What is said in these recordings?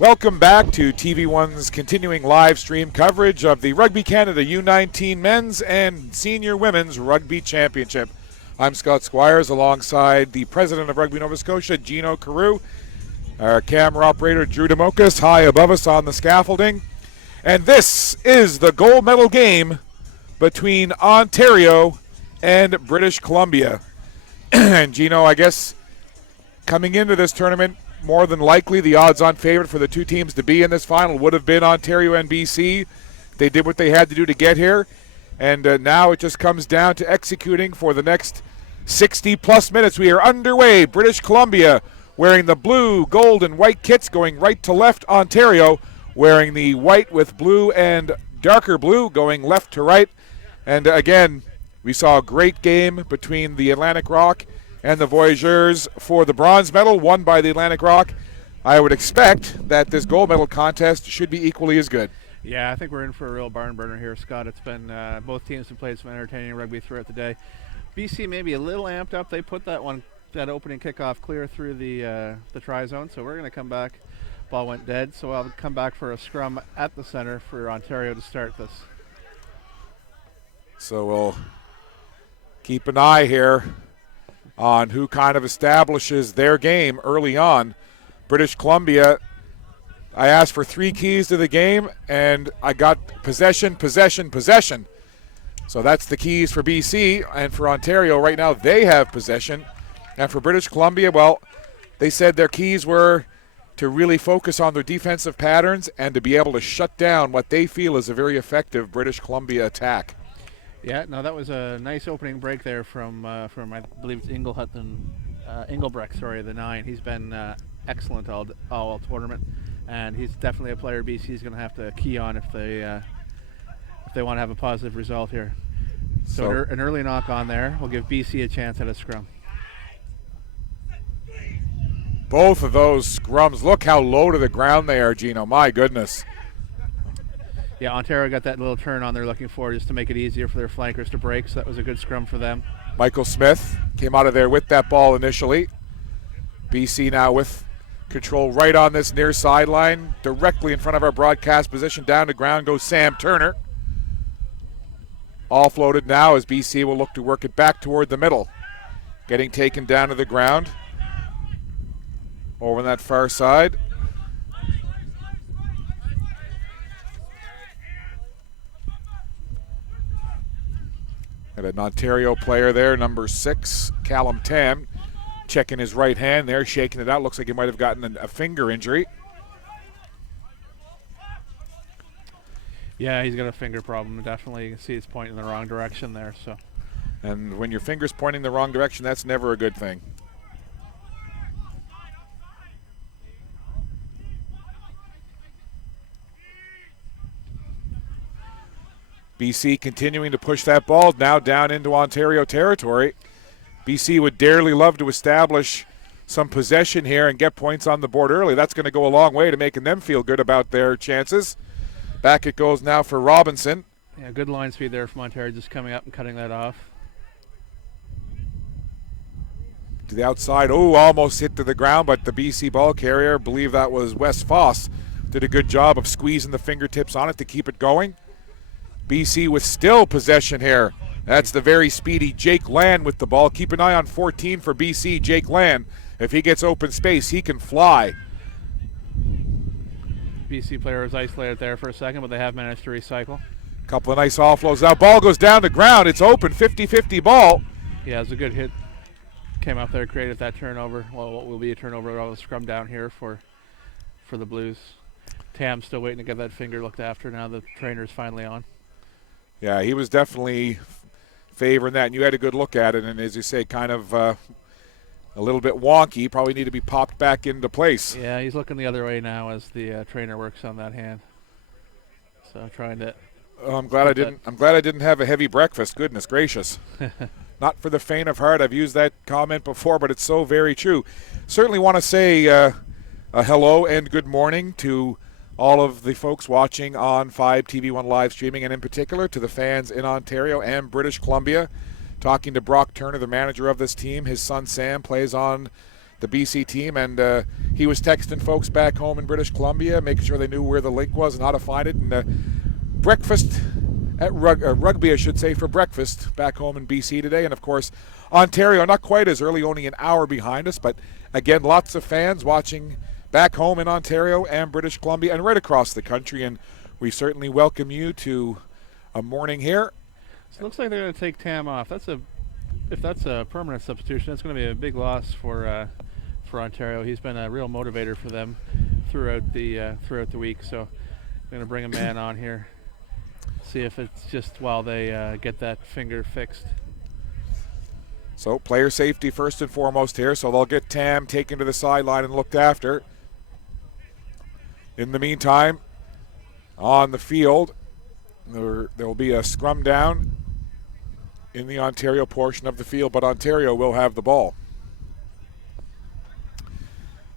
Welcome back to TV1's continuing live stream coverage of the Rugby Canada U19 Men's and Senior Women's Rugby Championship. I'm Scott Squires alongside the President of Rugby Nova Scotia, Gino Carew, our camera operator, Drew Demokas, high above us on the scaffolding. And this is the gold medal game between Ontario and British Columbia. And Gino, I guess coming into this tournament, more than likely, the odds-on favorite for the two teams to be in this final would have been Ontario and BC. They did what they had to do to get here, and now it just comes down to executing for the next 60-plus minutes. We are underway. British Columbia wearing the blue, gold, and white kits going right to left. Ontario wearing the white with blue and darker blue going left to right. And again, we saw a great game between the Atlantic Rock and the Voyageurs for the bronze medal, won by the Atlantic Rock. I would expect that this gold medal contest should be equally as good. Yeah, I think we're in for a real barn burner here, Scott. It's been both teams have played some entertaining rugby throughout the day. BC maybe a little amped up. They put that opening kickoff clear through the try zone, so we're going to come back. Ball went dead, so I'll come back for a scrum at the center for Ontario to start this. So we'll keep an eye here on who kind of establishes their game early on. British Columbia, I asked for 3 keys to the game, and I got possession, possession, possession. So that's the keys for BC, and for Ontario right now, they have possession. And for British Columbia, well, they said their keys were to really focus on their defensive patterns and to be able to shut down what they feel is a very effective British Columbia attack. Yeah, no, that was a nice opening break there from I believe it's Engelbrecht, the 9. He's been excellent all tournament, and he's definitely a player BC is going to have to key on if they want to have a positive result here. So an early knock on there will give BC a chance at a scrum. Both of those scrums, look how low to the ground they are, Gino. My goodness. Yeah, Ontario got that little turn on they're looking for just to make it easier for their flankers to break, so that was a good scrum for them. Michael Smith came out of there with that ball initially. BC now with control right on this near sideline. Directly in front of our broadcast position, down to ground goes Sam Turner. Offloaded now as BC will look to work it back toward the middle. Getting taken down to the ground. Over on that far side. Got an Ontario player there, number 6, Callum Tam, checking his right hand there, shaking it out. Looks like he might have gotten a finger injury. Yeah, he's got a finger problem. Definitely, you can see it's pointing in the wrong direction there. So, and when your finger's pointing the wrong direction, that's never a good thing. BC continuing to push that ball now down into Ontario territory. BC would dearly love to establish some possession here and get points on the board early. That's going to go a long way to making them feel good about their chances. Back it goes now for Robinson. Yeah, good line speed there from Ontario, just coming up and cutting that off. To the outside, almost hit to the ground, but the BC ball carrier, believe that was Wes Foss, did a good job of squeezing the fingertips on it to keep it going. BC with still possession here. That's the very speedy Jake Land with the ball. Keep an eye on 14 for BC, Jake Land. If he gets open space, he can fly. BC player was isolated there for a second, but they have managed to recycle. Couple of nice offloads. Now ball goes down to ground. It's open, 50-50 ball. Yeah, it was a good hit. Came up there, created that turnover. Well, what will be a turnover, I'll scrum down here for the Blues. Tam's still waiting to get that finger looked after now the trainer's finally on. Yeah, he was definitely favoring that, and you had a good look at it, and as you say, kind of a little bit wonky. Probably need to be popped back into place. Yeah, he's looking the other way now as the trainer works on that hand. So trying to. I'm glad I didn't have a heavy breakfast. Goodness gracious. Not for the faint of heart. I've used that comment before, but it's so very true. Certainly want to say a hello and good morning to all of the folks watching on 5 TV1 live streaming, and in particular to the fans in Ontario and British Columbia. Talking to Brock Turner, the manager of this team. His son Sam plays on the BC team, and he was texting folks back home in British Columbia, making sure they knew where the link was and how to find it. And breakfast at Rugby, I should say, for breakfast back home in BC today. And, of course, Ontario, not quite as early, only an hour behind us, but, again, lots of fans watching back home in Ontario and British Columbia and right across the country. And we certainly welcome you to a morning here. So it looks like they're going to take Tam off. If that's a permanent substitution, that's going to be a big loss for Ontario. He's been a real motivator for them throughout the week. So I'm going to bring a man on here, see if it's just while they get that finger fixed. So player safety first and foremost here. So they'll get Tam taken to the sideline and looked after. In the meantime, on the field, there will be a scrum down in the Ontario portion of the field, but Ontario will have the ball.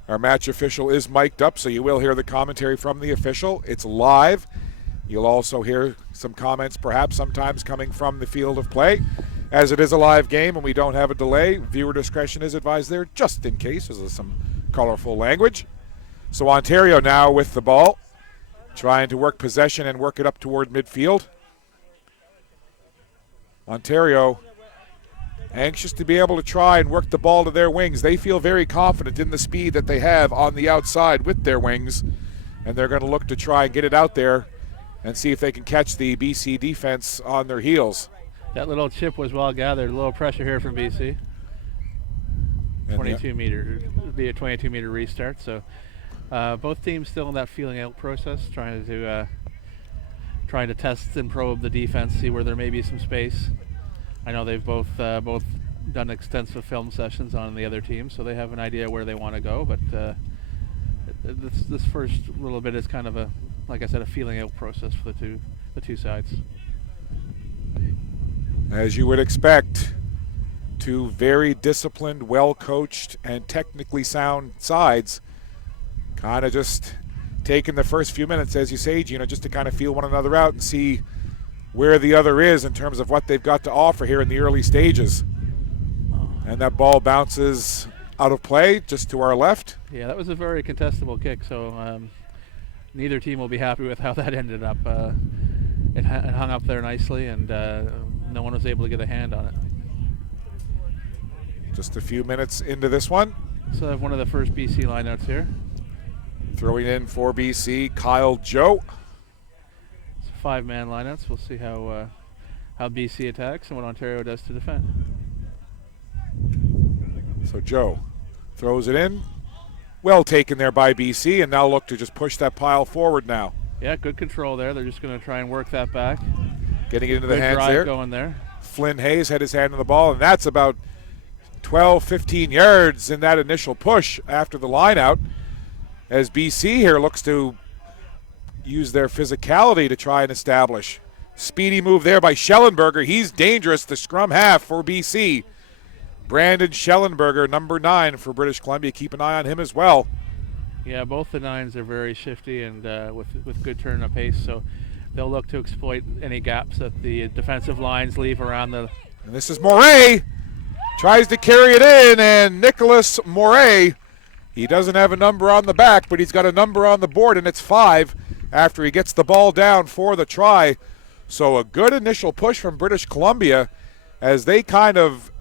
Our match official is mic'd up, so you will hear the commentary from the official. It's live. You'll also hear some comments perhaps sometimes coming from the field of play. As it is a live game and we don't have a delay, viewer discretion is advised there just in case. There's some colorful language. So Ontario now with the ball, trying to work possession and work it up toward midfield. Ontario anxious to be able to try and work the ball to their wings. They feel very confident in the speed that they have on the outside with their wings, and they're going to look to try and get it out there and see if they can catch the BC defense on their heels. That little chip was well gathered. A little pressure here from BC. 22 meter, it'd be a 22 meter restart. So both teams still in that feeling out process, trying to test and probe the defense, see where there may be some space. I know they've both done extensive film sessions on the other team, so they have an idea where they want to go. But this first little bit is kind of a, like I said, a feeling out process for the two sides. As you would expect, two very disciplined, well-coached, and technically sound sides, kind of just taking the first few minutes, as you say, Gina, just to kind of feel one another out and see where the other is in terms of what they've got to offer here in the early stages. And that ball bounces out of play just to our left. Yeah, that was a very contestable kick, so neither team will be happy with how that ended up. It hung up there nicely, and no one was able to get a hand on it. Just a few minutes into this one. So I have one of the first BC lineouts here. Throwing in for BC, Kyle Joe. It's 5-man lineouts. We'll see how BC attacks and what Ontario does to defend. So Joe throws it in. Well taken there by BC, and now look to just push that pile forward now. Yeah, good control there. They're just going to try and work that back. Getting it into the good hands drive there. Going there. Flynn Hayes had his hand on the ball, and that's about 12, 15 yards in that initial push after the line out, as BC here looks to use their physicality to try and establish. Speedy move there by Schellenberger. He's dangerous, the scrum half for BC. Brandon Schellenberger, number 9 for British Columbia. Keep an eye on him as well. Yeah, both the 9s are very shifty and with good turn of pace, so they'll look to exploit any gaps that the defensive lines leave around the... And this is Moray. Tries to carry it in, and Nicholas Moray, he doesn't have a number on the back, but he's got a number on the board, and it's 5 after he gets the ball down for the try. So a good initial push from British Columbia as they kind of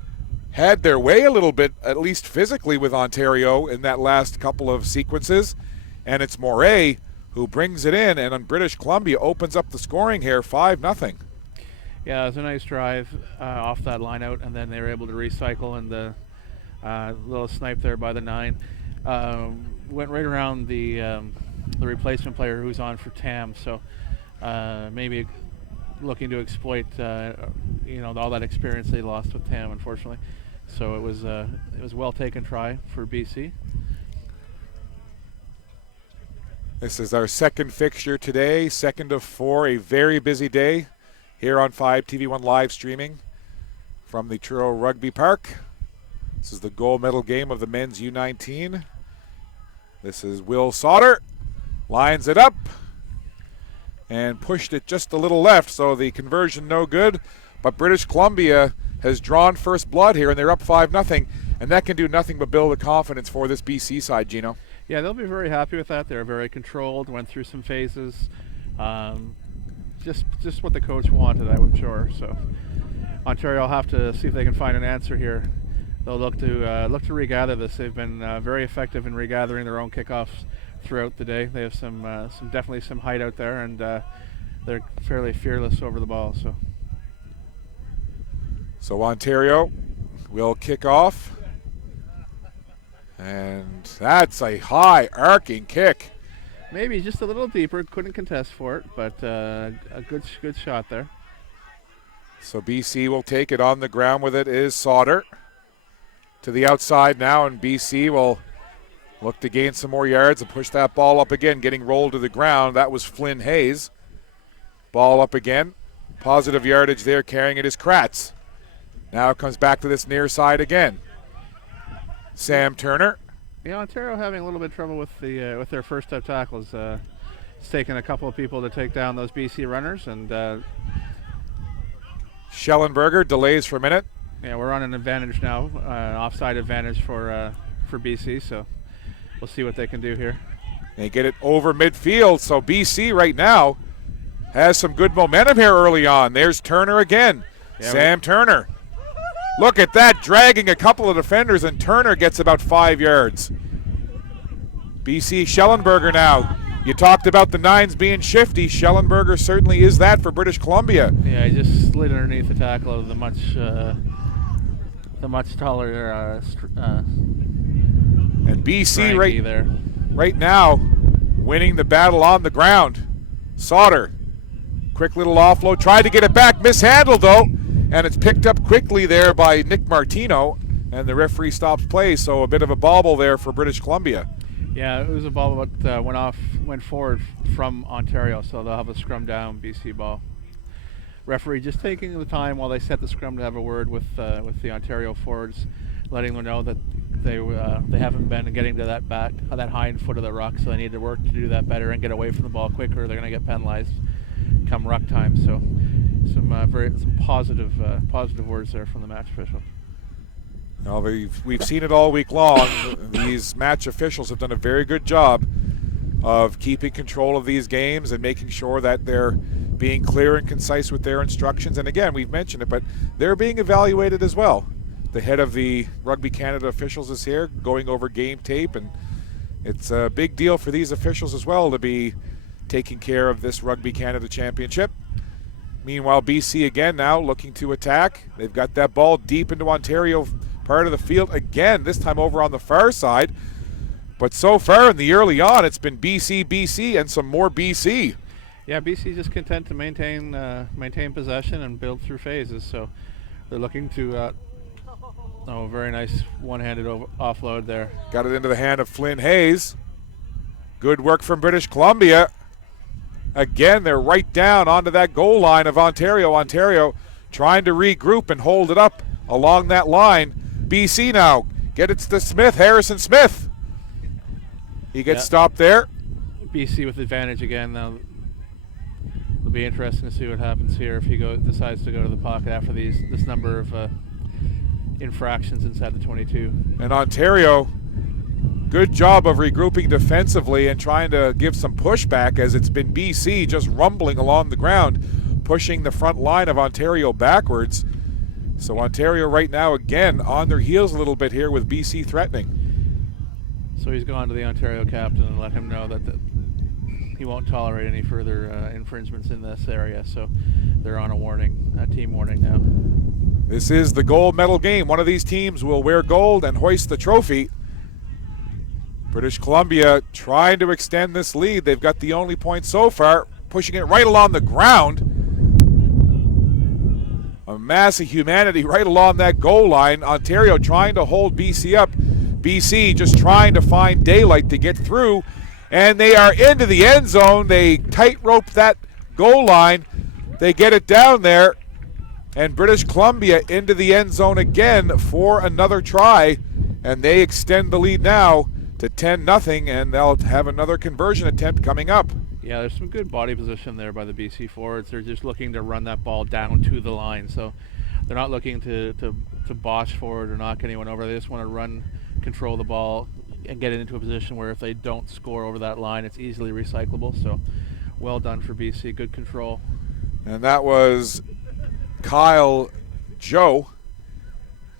had their way a little bit, at least physically, with Ontario in that last couple of sequences. And it's Moray who brings it in, and on British Columbia opens up the scoring here, 5-0. Yeah, it was a nice drive off that line out, and then they were able to recycle, and the little snipe there by the 9 went right around the replacement player who's on for Tam. So maybe looking to exploit all that experience they lost with Tam, unfortunately. So it was a well taken try for BC. This is our second fixture today, second of 4, a very busy day here on 5 TV1 live streaming from the Truro Rugby Park. This is the gold medal game of the men's U19. This is Will Sauter, lines it up and pushed it just a little left, so the conversion no good. But British Columbia has drawn first blood here, and they're up 5-0. And that can do nothing but build the confidence for this BC side, Gino. Yeah, they'll be very happy with that. They're very controlled, went through some phases. Just what the coach wanted, I'm sure. So Ontario will have to see if they can find an answer here. They'll look to regather this. They've been very effective in regathering their own kickoffs throughout the day. They have some definitely some height out there, and they're fairly fearless over the ball. So Ontario will kick off. And that's a high arcing kick. Maybe just a little deeper. Couldn't contest for it, but a good shot there. So BC will take it. On the ground with it is Sauter. To the outside now, and BC will look to gain some more yards and push that ball up again, getting rolled to the ground. That was Flynn Hayes. Ball up again. Positive yardage there, carrying it is Kratz. Now it comes back to this near side again. Sam Turner. Yeah, Ontario having a little bit of trouble with their first step tackles. It's taken a couple of people to take down those BC runners, and Schellenberger delays for a minute. yeah, we're on an advantage now, an offside advantage for BC. So we'll see what they can do here. They get it over midfield, so BC right now has some good momentum here early on. There's Turner again. Yeah, Sam Turner. Look at that, dragging a couple of defenders, and Turner gets about 5 yards. BC Schellenberger now. You talked about the nines being shifty. Schellenberger certainly is that for British Columbia. Yeah, he just slid underneath the tackle of the much taller And BC there. right now winning the battle on the ground. Sauter, quick little offload, tried to get it back, mishandled though, and it's picked up quickly there by Nick Martino, and the referee stops play, so a bit of a bobble there for British Columbia. Yeah, it was a ball that went forward from Ontario, so they'll have a scrum down, BC ball. Referee just taking the time while they set the scrum to have a word with the Ontario forwards, letting them know that they haven't been getting to that hind foot of the ruck, so they need to work to do that better and get away from the ball quicker. They're going to get penalized come ruck time. So some positive words there from the match official. Now we've seen it all week long. These match officials have done a very good job of keeping control of these games and making sure that they're being clear and concise with their instructions. And again, we've mentioned it, but they're being evaluated as well. The head of the Rugby Canada officials is here going over game tape, and it's a big deal for these officials as well to be taking care of this Rugby Canada Championship. Meanwhile, BC again now looking to attack. They've got that ball deep into Ontario part of the field again, this time over on the far side. But so far in the early on, it's been BC, and some more BC. Yeah, BC just content to maintain possession and build through phases. So they're looking to very nice one-handed offload there. Got it into the hand of Flynn Hayes. Good work from British Columbia. Again, they're right down onto that goal line of Ontario. Ontario trying to regroup and hold it up along that line. BC now get it to Smith, Harrison Smith. He gets stopped there. BC with advantage again. Now it'll be interesting to see what happens here if he decides to go to the pocket after this number of infractions inside the 22. And Ontario, good job of regrouping defensively and trying to give some pushback, as it's been BC just rumbling along the ground, pushing the front line of Ontario backwards. So Ontario right now again on their heels a little bit here with BC threatening. So he's gone to the Ontario captain and let him know that he won't tolerate any further infringements in this area. So they're on a team warning now. This is the gold medal game. One of these teams will wear gold and hoist the trophy. British Columbia trying to extend this lead. They've got the only point so far, pushing it right along the ground. A mass of humanity right along that goal line. Ontario trying to hold BC up. BC just trying to find daylight to get through. And they are into the end zone. They tightrope that goal line. They get it down there. And British Columbia into the end zone again for another try. And they extend the lead now to 10-0, and they'll have another conversion attempt coming up. Yeah, there's some good body position there by the BC forwards. They're just looking to run that ball down to the line. So they're not looking to bosh forward or knock anyone over. They just want to run, control the ball, and get it into a position where if they don't score over that line, it's easily recyclable. So well done for BC, good control. And that was Kyle Joe,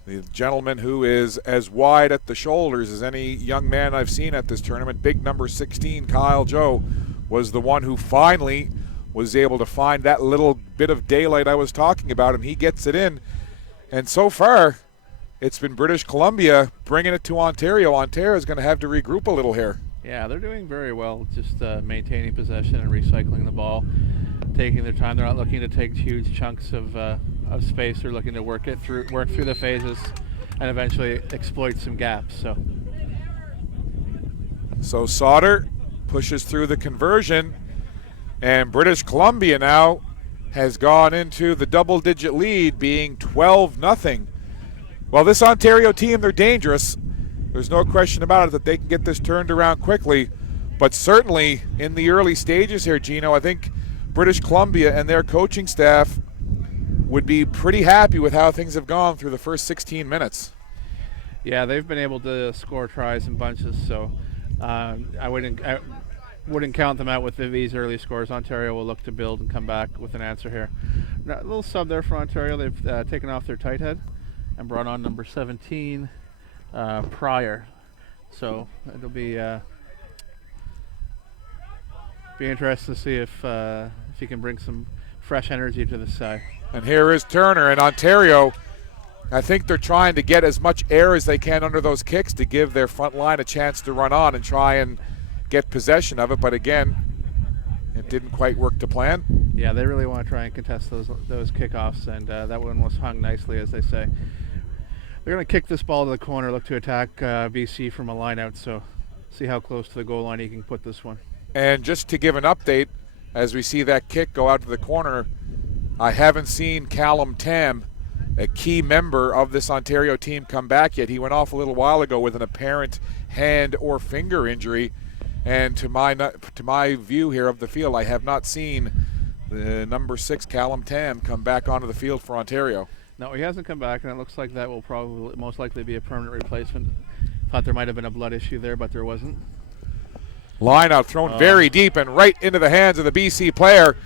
the gentleman who is as wide at the shoulders as any young man I've seen at this tournament. Big number 16, Kyle Joe, was the one who finally was able to find that little bit of daylight I was talking about, and he gets it in. And so far, it's been British Columbia bringing it to Ontario. Ontario is going to have to regroup a little here. Yeah, they're doing very well, just maintaining possession and recycling the ball, taking their time. They're not looking to take huge chunks of space. They're looking to work through the phases, and eventually exploit some gaps. So Sauter pushes through the conversion, and British Columbia now has gone into the double-digit lead, being 12-0. Well, this Ontario team, they're dangerous. There's no question about it that they can get this turned around quickly. But certainly in the early stages here, Gino, I think British Columbia and their coaching staff would be pretty happy with how things have gone through the first 16 minutes. Yeah, they've been able to score tries in bunches, so I wouldn't count them out with these early scores. Ontario will look to build and come back with an answer here. Now, a little sub there for Ontario. They've taken off their tight head and brought on number 17, Pryor. So it'll be interesting to see if he can bring some fresh energy to the side. And here is Turner, and Ontario, I think they're trying to get as much air as they can under those kicks to give their front line a chance to run on and try and get possession of it. But again, it didn't quite work to plan. Yeah, they really want to try and contest those kickoffs, and that one was hung nicely, as they say. They're going to kick this ball to the corner, look to attack BC from a line out, so see how close to the goal line he can put this one. And just to give an update, as we see that kick go out to the corner, I haven't seen Callum Tam, a key member of this Ontario team, come back yet. He went off a little while ago with an apparent hand or finger injury, and to my view here of the field, I have not seen the number 6 Callum Tam come back onto the field for Ontario. No, he hasn't come back, and it looks like that will probably most likely be a permanent replacement. Thought there might have been a blood issue there, but there wasn't. Line out thrown very deep and right into the hands of the BC player,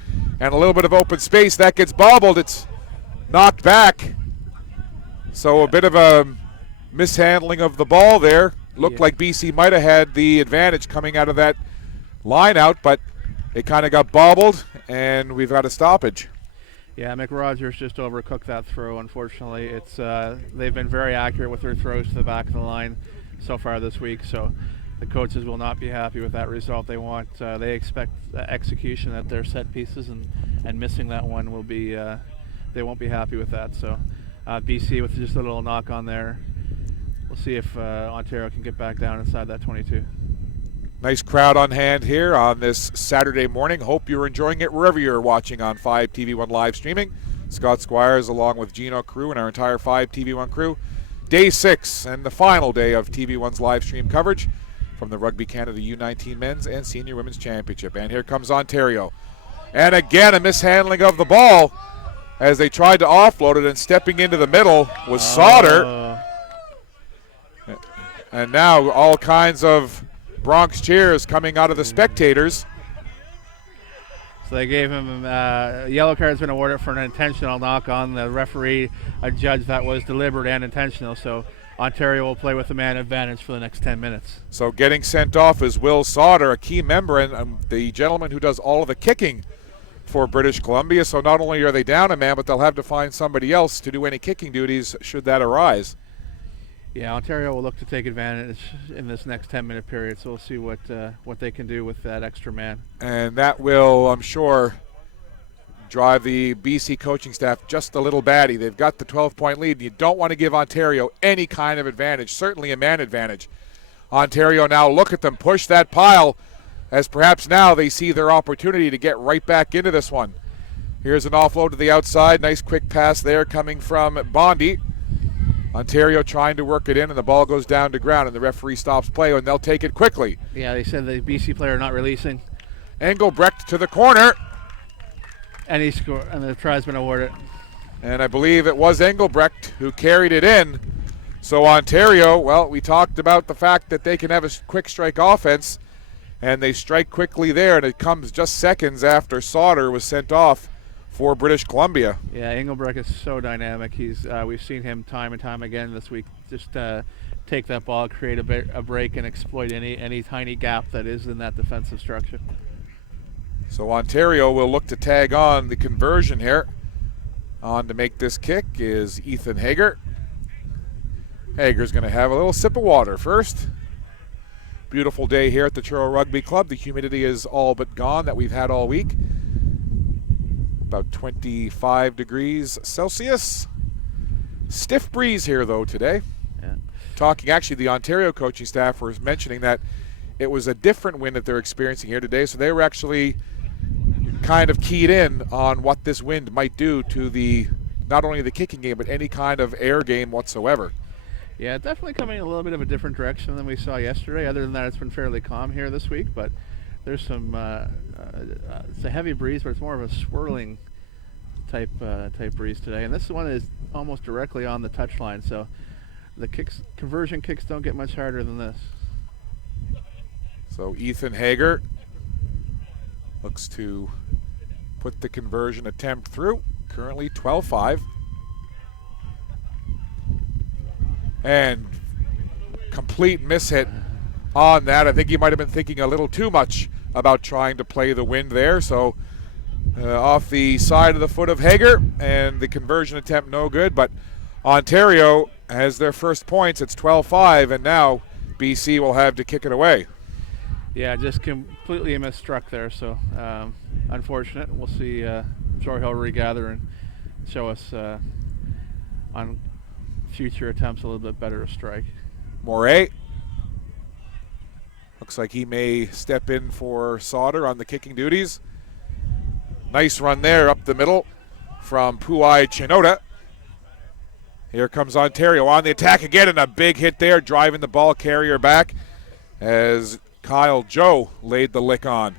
and a little bit of open space. That gets bobbled. It's knocked back. So a bit of a mishandling of the ball there. Looked like BC might have had the advantage coming out of that line out, but it kind of got bobbled, and we've got a stoppage. Yeah, McRogers just overcooked that throw, unfortunately. It's they've been very accurate with their throws to the back of the line so far this week, so the coaches will not be happy with that result. They expect execution at their set pieces, and missing that one will be they won't be happy with that. So BC with just a little knock on there. We'll see if Ontario can get back down inside that 22. Nice crowd on hand here on this Saturday morning. Hope you're enjoying it wherever you're watching on 5TV1 live streaming. Scott Squires along with Gino Crew and our entire 5TV1 crew. Day 6 and the final day of TV1's live stream coverage from the Rugby Canada U19 Men's and Senior Women's Championship. And here comes Ontario. And again, a mishandling of the ball as they tried to offload it, and stepping into the middle was Sauter. And now all kinds of Bronx cheers coming out of the spectators. So they gave him yellow card's been awarded for an intentional knock on. The referee judged that was deliberate and intentional, so Ontario will play with the man advantage for the next 10 minutes. So getting sent off is Will Sauter, a key member and the gentleman who does all of the kicking for British Columbia. So not only are they down a man, but they'll have to find somebody else to do any kicking duties should that arise. Yeah, Ontario will look to take advantage in this next 10-minute period, so we'll see what they can do with that extra man. And that will, I'm sure, drive the BC coaching staff just a little batty. They've got the 12-point lead. You don't want to give Ontario any kind of advantage, certainly a man advantage. Ontario now, look at them push that pile, as perhaps now they see their opportunity to get right back into this one. Here's an offload to the outside. Nice quick pass there coming from Bondi. Ontario trying to work it in, and the ball goes down to ground, and the referee stops play, and they'll take it quickly. Yeah, they said the BC player not releasing. Engelbrecht to the corner. And he scored, and the try's been awarded. And I believe it was Engelbrecht who carried it in. So Ontario, well, we talked about the fact that they can have a quick strike offense, and they strike quickly there, and it comes just seconds after Sauter was sent off for British Columbia. Yeah, Engelbrecht is so dynamic. We've seen him time and time again this week just take that ball, create a break, and exploit any tiny gap that is in that defensive structure. So Ontario will look to tag on the conversion here. On to make this kick is Ethan Hager. Hager's going to have a little sip of water first. Beautiful day here at the Truro Rugby Club. The humidity is all but gone that we've had all week. About 25 degrees Celsius. Stiff breeze here though today. Yeah. Talking, actually, the Ontario coaching staff was mentioning that it was a different wind that they're experiencing here today, so they were actually kind of keyed in on what this wind might do to the not only the kicking game but any kind of air game whatsoever. Yeah, definitely coming in a little bit of a different direction than we saw yesterday. Other than that, it's been fairly calm here this week, but there's some it's a heavy breeze, but it's more of a swirling type breeze today. And this one is almost directly on the touchline, so the conversion kicks don't get much harder than this. So Ethan Hager looks to put the conversion attempt through. Currently 12-5. And complete mishit on that. I think he might have been thinking a little too much about trying to play the wind there. So off the side of the foot of Hager, and the conversion attempt no good. But Ontario has their first points. It's 12-5, and now BC will have to kick it away. Yeah, just completely misstruck there. So unfortunate. We'll see. I'm sure he'll regather and show us on future attempts a little bit better to strike. Moray looks like he may step in for Sauter on the kicking duties. Nice run there up the middle from Puai Chinoda. Here comes Ontario on the attack again, and a big hit there, driving the ball carrier back as Kyle Joe laid the lick on.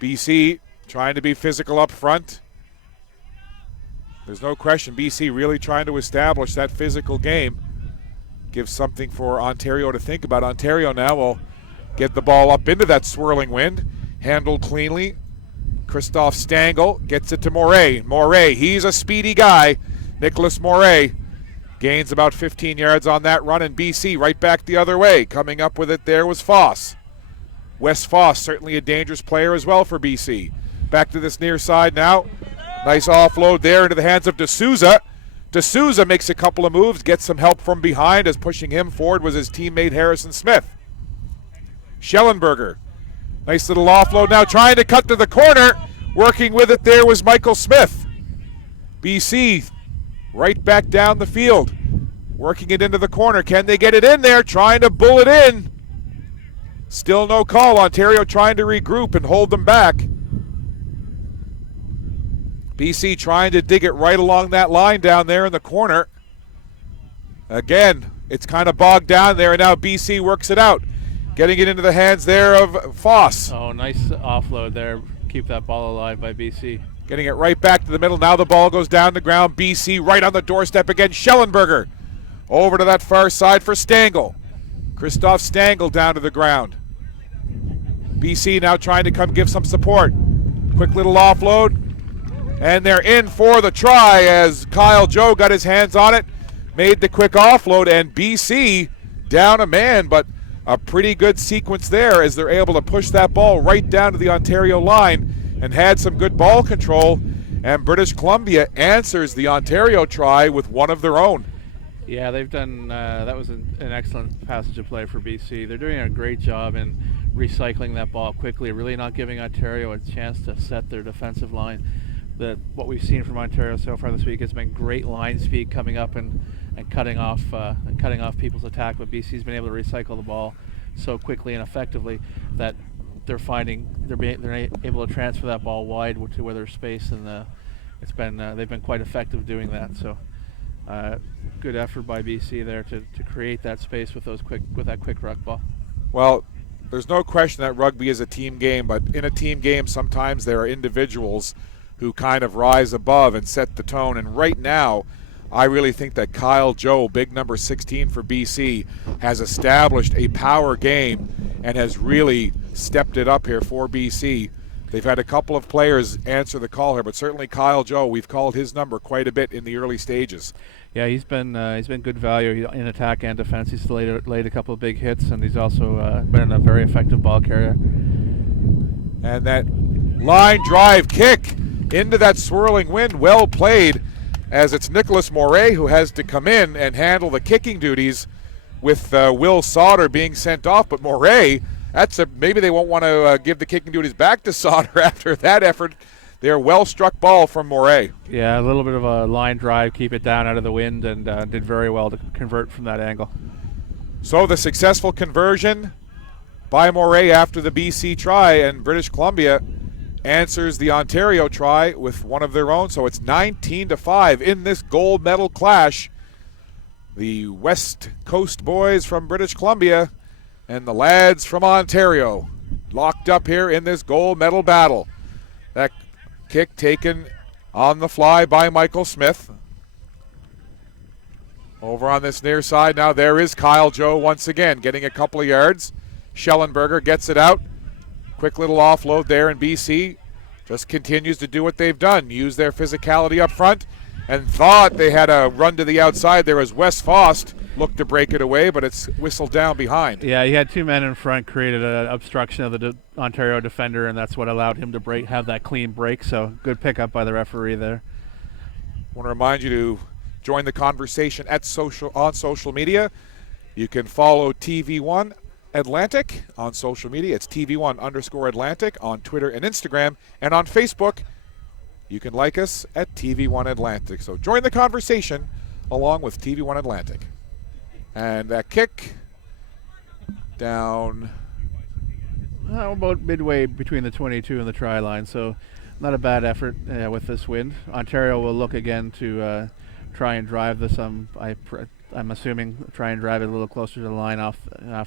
BC trying to be physical up front. There's no question BC really trying to establish that physical game. Gives something for Ontario to think about. Ontario now will get the ball up into that swirling wind. Handled cleanly. Christoph Stangl gets it to Moray. Moray, he's a speedy guy. Nicholas Moray gains about 15 yards on that run, and BC right back the other way. Coming up with it there was Foss. Wes Foss, certainly a dangerous player as well for BC. Back to this near side now. Nice offload there into the hands of D'Souza. D'Souza makes a couple of moves, gets some help from behind, as pushing him forward was his teammate Harrison Smith. Schellenberger, nice little offload now, trying to cut to the corner. Working with it there was Michael Smith. BC right back down the field, working it into the corner. Can they get it in there? Trying to bull it in. Still no call. Ontario trying to regroup and hold them back. BC trying to dig it right along that line down there in the corner. Again, it's kind of bogged down there, and now BC works it out. Getting it into the hands there of Foss. Oh, nice offload there. Keep that ball alive by BC. Getting it right back to the middle. Now the ball goes down the ground. BC right on the doorstep again. Schellenberger over to that far side for Stangl. Christoph Stangl down to the ground. BC now trying to come give some support. Quick little offload. And they're in for the try as Kyle Joe got his hands on it. Made the quick offload, and BC down a man, but a pretty good sequence there as they're able to push that ball right down to the Ontario line and had some good ball control. And British Columbia answers the Ontario try with one of their own. Yeah, they've done, that was an excellent passage of play for BC. They're doing a great job in recycling that ball quickly, really not giving Ontario a chance to set their defensive line. What we've seen from Ontario so far this week has been great line speed coming up and cutting off people's attack, but BC's been able to recycle the ball so quickly and effectively that they're able to transfer that ball wide to where there's space, and they've been quite effective doing that. So good effort by BC there to create that space with that quick ruck ball. Well, there's no question that rugby is a team game, but in a team game, sometimes there are individuals who kind of rise above and set the tone. And right now, I really think that Kyle Joe, big number 16 for BC, has established a power game and has really stepped it up here for BC. They've had a couple of players answer the call here, but certainly Kyle Joe, we've called his number quite a bit in the early stages. Yeah, he's been good value in attack and defense. He's laid a couple of big hits, and he's also been a very effective ball carrier. And that line drive kick into that swirling wind, well played, as it's Nicholas Moray who has to come in and handle the kicking duties with Will Sauter being sent off. But Moray, maybe they won't want to give the kicking duties back to Sauter after that effort. They're well-struck ball from Moray. Yeah, a little bit of a line drive, keep it down out of the wind, and did very well to convert from that angle. So the successful conversion by Moray after the BC try, and British Columbia answers the Ontario try with one of their own. So it's 19-5 in this gold medal clash. The West Coast boys from British Columbia and the lads from Ontario locked up here in this gold medal battle. That kick taken on the fly by Michael Smith. Over on this near side now, there is Kyle Joe once again getting a couple of yards. Schellenberger gets it out. Quick little offload there, and BC just continues to do what they've done. Use their physicality up front, and thought they had a run to the outside there as Wes Fost looked to break it away, but it's whistled down behind. Yeah, he had two men in front, created an obstruction of the Ontario defender, and that's what allowed him to have that clean break. So good pickup by the referee there. I want to remind you to join the conversation on social media. You can follow TV1 Atlantic on social media. It's TV1_Atlantic on Twitter and Instagram. And on Facebook, you can like us at TV1 Atlantic. So join the conversation along with TV1 Atlantic. And that kick down about midway between the 22 and the try line, so not a bad effort with this wind. Ontario will look again to try and drive this. I'm assuming try and drive it a little closer to the line off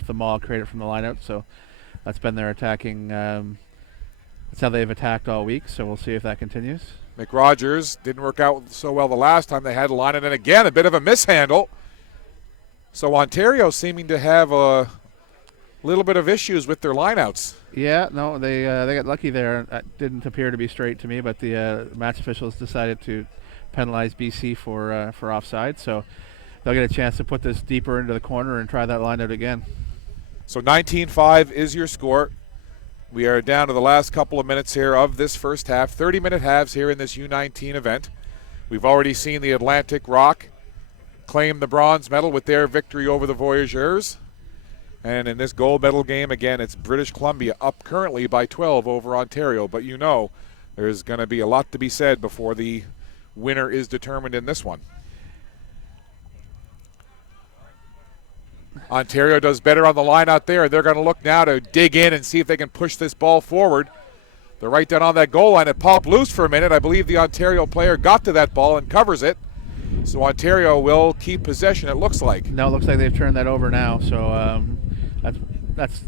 the maul, create it from the line out. So that's been their attacking. That's how they've attacked all week. So we'll see if that continues. McRogers didn't work out so well the last time they had to line it, and again a bit of a mishandle. So Ontario seeming to have a little bit of issues with their lineouts. Yeah, no, they got lucky there. That didn't appear to be straight to me, but the match officials decided to penalize BC for offside. So they'll get a chance to put this deeper into the corner and try that lineout again. So 19-5 is your score. We are down to the last couple of minutes here of this first half. 30-minute halves here in this U19 event. We've already seen the Atlantic Rock claim the bronze medal with their victory over the Voyageurs. And in this gold medal game, again, it's British Columbia up currently by 12 over Ontario. But you know there's going to be a lot to be said before the winner is determined in this one. Ontario does better on the line out there. They're going to look now to dig in and see if they can push this ball forward. They're right down on that goal line. It popped loose for a minute. I believe the Ontario player got to that ball and covers it. So Ontario will keep possession, it looks like. No, it looks like they've turned that over now. So that's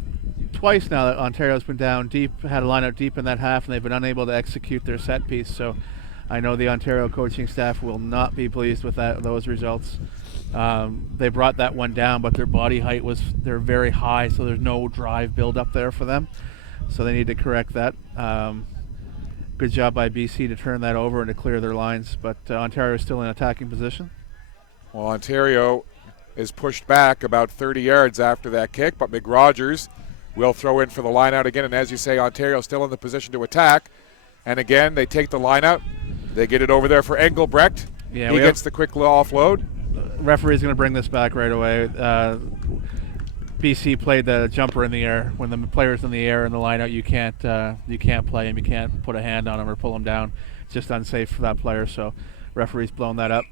twice now that Ontario's been down deep, had a lineup deep in that half, and they've been unable to execute their set piece. So I know the Ontario coaching staff will not be pleased with those results. They brought that one down, but their body height they're very high, so there's no drive build up there for them. So they need to correct that. Good job by BC to turn that over and to clear their lines, but Ontario is still in attacking position. Well, Ontario is pushed back about 30 yards after that kick, but McRogers will throw in for the line out again, and as you say, Ontario still in the position to attack. And again, they take the line out. They get it over there for Engelbrecht. Yeah, he gets the quick offload. Referee's going to bring this back right away. BC played the jumper in the air. When the player's in the air in the lineout, you can't play him. You can't put a hand on him or pull him down. It's just unsafe for that player. So, referee's blown that up.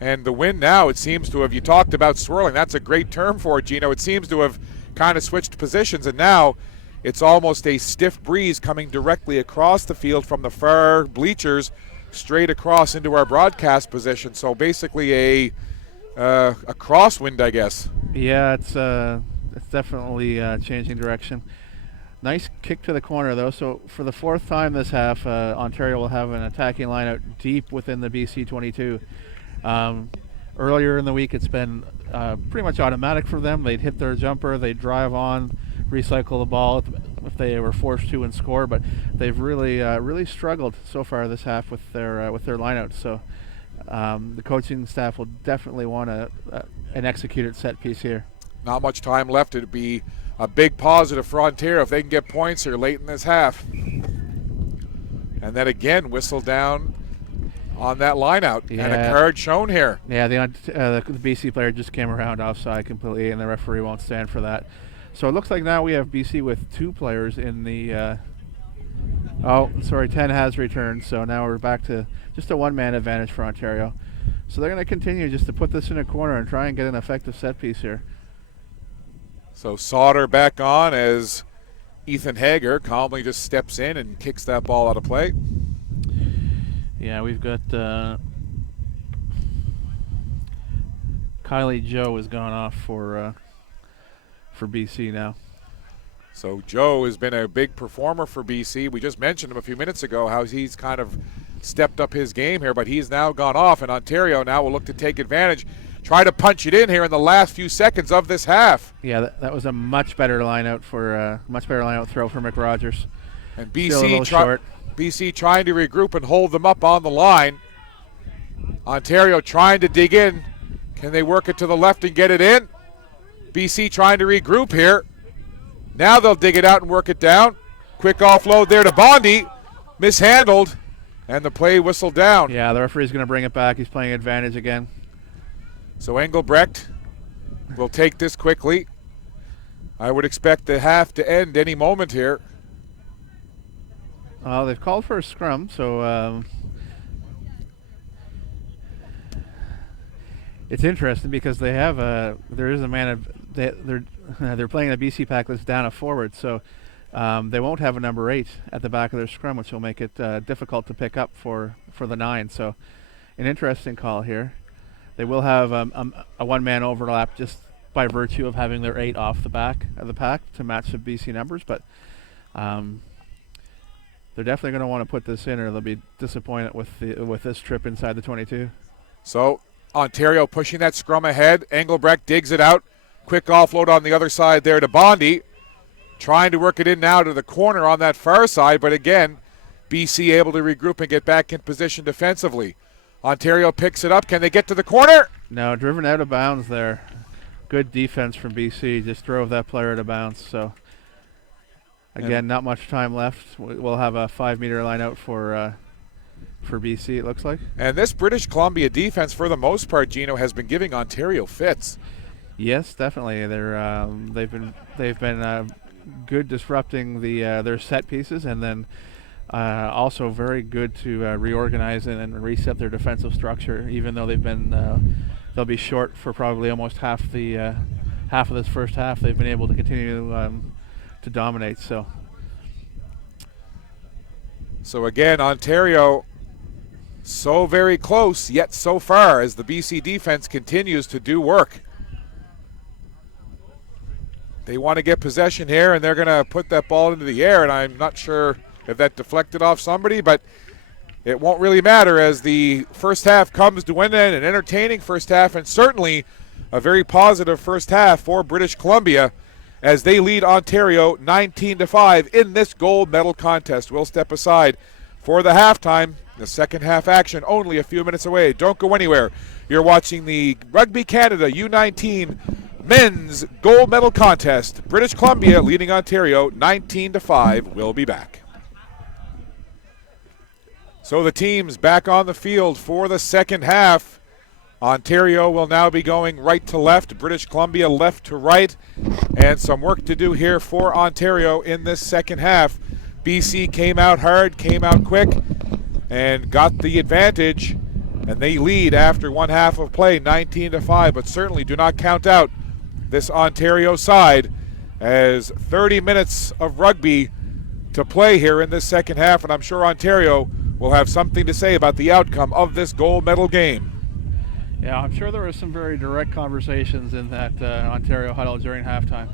And the wind now, it seems to have. You talked about swirling. That's a great term for it, Gino. It seems to have kind of switched positions, and now it's almost a stiff breeze coming directly across the field from the far bleachers, straight across into our broadcast position. So basically a crosswind, I guess. Yeah, it's definitely changing direction. Nice kick to the corner, though. So for the fourth time this half, Ontario will have an attacking line out deep within the BC 22. Earlier in the week, it's been pretty much automatic for them. They'd hit their jumper, they'd drive on, recycle the ball if they were forced to and score. But they've really struggled so far this half with their lineouts. So the coaching staff will definitely want an executed set piece here. Not much time left. It'd be a big positive for Ontario if they can get points here late in this half. And then again, whistle down on that line out. Yeah. And a card shown here. Yeah, the BC player just came around offside completely, and the referee won't stand for that. So it looks like now we have BC with 2 players in the 10 has returned, so now we're back to just a one-man advantage for Ontario. So they're going to continue just to put this in a corner and try and get an effective set piece here. So Sauter back on as Ethan Hager calmly just steps in and kicks that ball out of play. Yeah, we've got Kylie Joe has gone off for BC now. So Joe has been a big performer for BC. We just mentioned him a few minutes ago, how he's kind of stepped up his game here, but he's now gone off, and Ontario now will look to take advantage, try to punch it in here in the last few seconds of this half. Yeah, that was a much better line out throw for McRogers. And BC trying to regroup and hold them up on the line. Ontario trying to dig in. Can they work it to the left and get it in? BC trying to regroup here. Now they'll dig it out and work it down. Quick offload there to Bondi. Mishandled. And the play whistled down. Yeah, the referee's going to bring it back. He's playing advantage again. So Engelbrecht will take this quickly. I would expect the half to end any moment here. Well, they've called for a scrum, so it's interesting because they have there is a man they're playing a BC pack that's down a forward, so they won't have a number 8 at the back of their scrum, which will make it difficult to pick up for the 9. So an interesting call here. They will have a one-man overlap just by virtue of having their 8 off the back of the pack to match the BC numbers, but they're definitely going to want to put this in, or they'll be disappointed with this trip inside the 22. So Ontario pushing that scrum ahead. Engelbrecht digs it out. Quick offload on the other side there to Bondi. Trying to work it in now to the corner on that far side, but again, BC able to regroup and get back in position defensively. Ontario picks it up. Can they get to the corner? No, driven out of bounds there. Good defense from BC. Just drove that player out of bounds. So, again, not much time left. We'll have a 5-meter line out for BC, it looks like. And this British Columbia defense, for the most part, Gino, has been giving Ontario fits. Yes, definitely. They've been good disrupting their set pieces, and then also very good to reorganize and reset their defensive structure. Even though they'll be short for probably almost half of this first half, they've been able to continue to dominate. So again, Ontario so very close, yet so far, as the BC defense continues to do work. They want to get possession here, and they're going to put that ball into the air, and I'm not sure if that deflected off somebody, but it won't really matter as the first half comes to an end. An entertaining first half, and certainly a very positive first half for British Columbia as they lead Ontario 19-5 in this gold medal contest. We'll step aside for the halftime. The second half action only a few minutes away. Don't go anywhere. You're watching the Rugby Canada U19 men's gold medal contest. British Columbia leading Ontario 19-5. We'll be back. So the teams back on the field for the second half. Ontario will now be going right to left, British Columbia left to right, and some work to do here for Ontario in this second half. BC came out hard, came out quick, and got the advantage, and they lead after one half of play 19-5, but certainly do not count out this Ontario side as 30 minutes of rugby to play here in this second half, and I'm sure Ontario will have something to say about the outcome of this gold medal game. Yeah, I'm sure there were some very direct conversations in that Ontario huddle during halftime.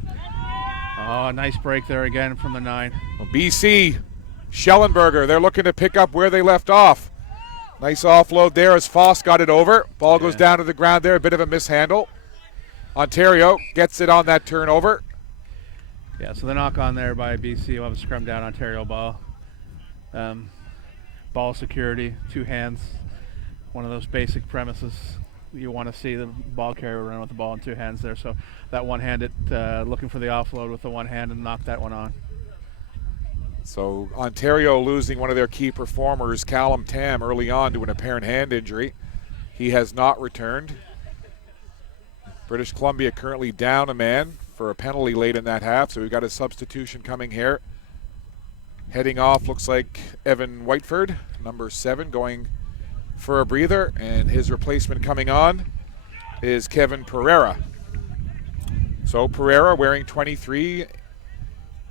Oh, nice break there again from the 9. Well, BC, Schellenberger, they're looking to pick up where they left off. Nice offload there as Foss got it over. Ball goes down to the ground there, a bit of a mishandle. Ontario gets it on that turnover. Yeah, so the knock on there by BC will have a scrum down Ontario ball. Ball security, 2 hands. One of those basic premises you want to see the ball carrier run with the ball in 2 hands there. So that one-handed, looking for the offload with the one hand and knock that one on. So Ontario losing one of their key performers, Callum Tam, early on to an apparent hand injury. He has not returned. British Columbia currently down a man for a penalty late in that half, so we've got a substitution coming here. Heading off looks like Evan Whiteford, number 7, going for a breather, and his replacement coming on is Kevin Pereira. So Pereira wearing 23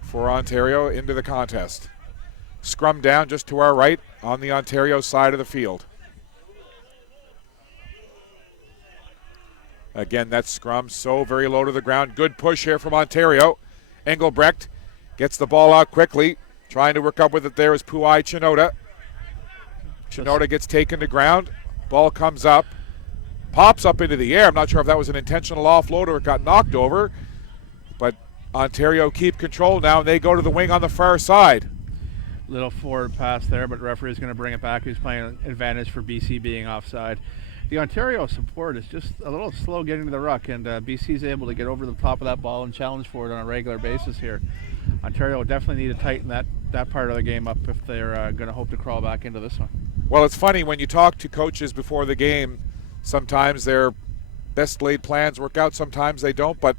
for Ontario into the contest. Scrum down just to our right on the Ontario side of the field. Again, that scrum so very low to the ground. Good push here from Ontario. Engelbrecht gets the ball out quickly. Trying to work up with it there is Puai Chinoda. Chinoda gets taken to ground. Ball comes up. Pops up into the air. I'm not sure if that was an intentional offload or it got knocked over. But Ontario keep control now, and they go to the wing on the far side. Little forward pass there, but referee is going to bring it back. He's playing advantage for BC being offside. The Ontario support is just a little slow getting to the ruck, and BC is able to get over the top of that ball and challenge for it on a regular basis here. Ontario definitely need to tighten that part of the game up if they're going to hope to crawl back into this one. Well, it's funny when you talk to coaches before the game, sometimes their best laid plans work out, sometimes they don't, but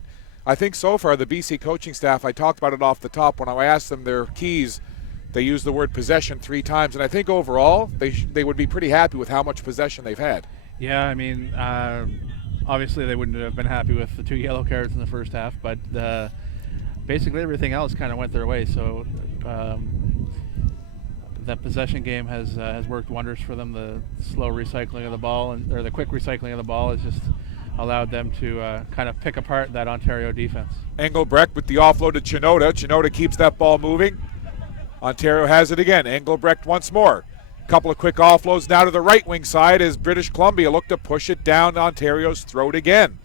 I think so far the BC coaching staff, I talked about it off the top when I asked them their keys, they used the word possession 3 times, and I think overall they would be pretty happy with how much possession they've had. Yeah, I mean, obviously they wouldn't have been happy with the 2 yellow cards in the first half, but basically everything else kind of went their way. So that possession game has worked wonders for them. The slow recycling of the ball or the quick recycling of the ball has just allowed them to kind of pick apart that Ontario defense. Engelbrecht with the offload to Chinoda. Chinoda keeps that ball moving. Ontario has it again. Engelbrecht once more. Couple of quick offloads now to the right wing side as British Columbia look to push it down Ontario's throat again.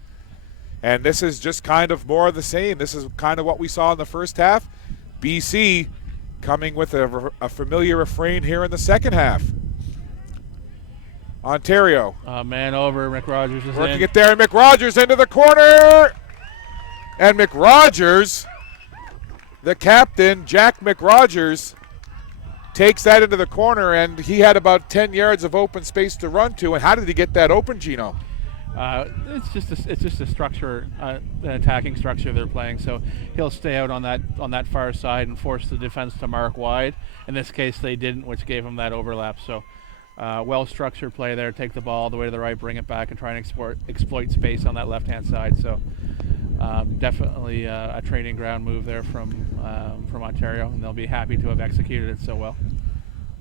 And this is just kind of more of the same. This is kind of what we saw in the first half. BC coming with a familiar refrain here in the second half. Ontario. Man over, McRogers is working in. it there, and McRogers into the corner. And McRogers, the captain, Jack McRogers, takes that into the corner, and he had about 10 yards of open space to run to. And how did he get that open, Gino? It's just a structure, an attacking structure they're playing. So he'll stay out on that far side and force the defense to mark wide. In this case, they didn't, which gave him that overlap. So well-structured play there. Take the ball all the way to the right, bring it back, and try and exploit space on that left-hand side. So definitely a training ground move there from Ontario, and they'll be happy to have executed it so well.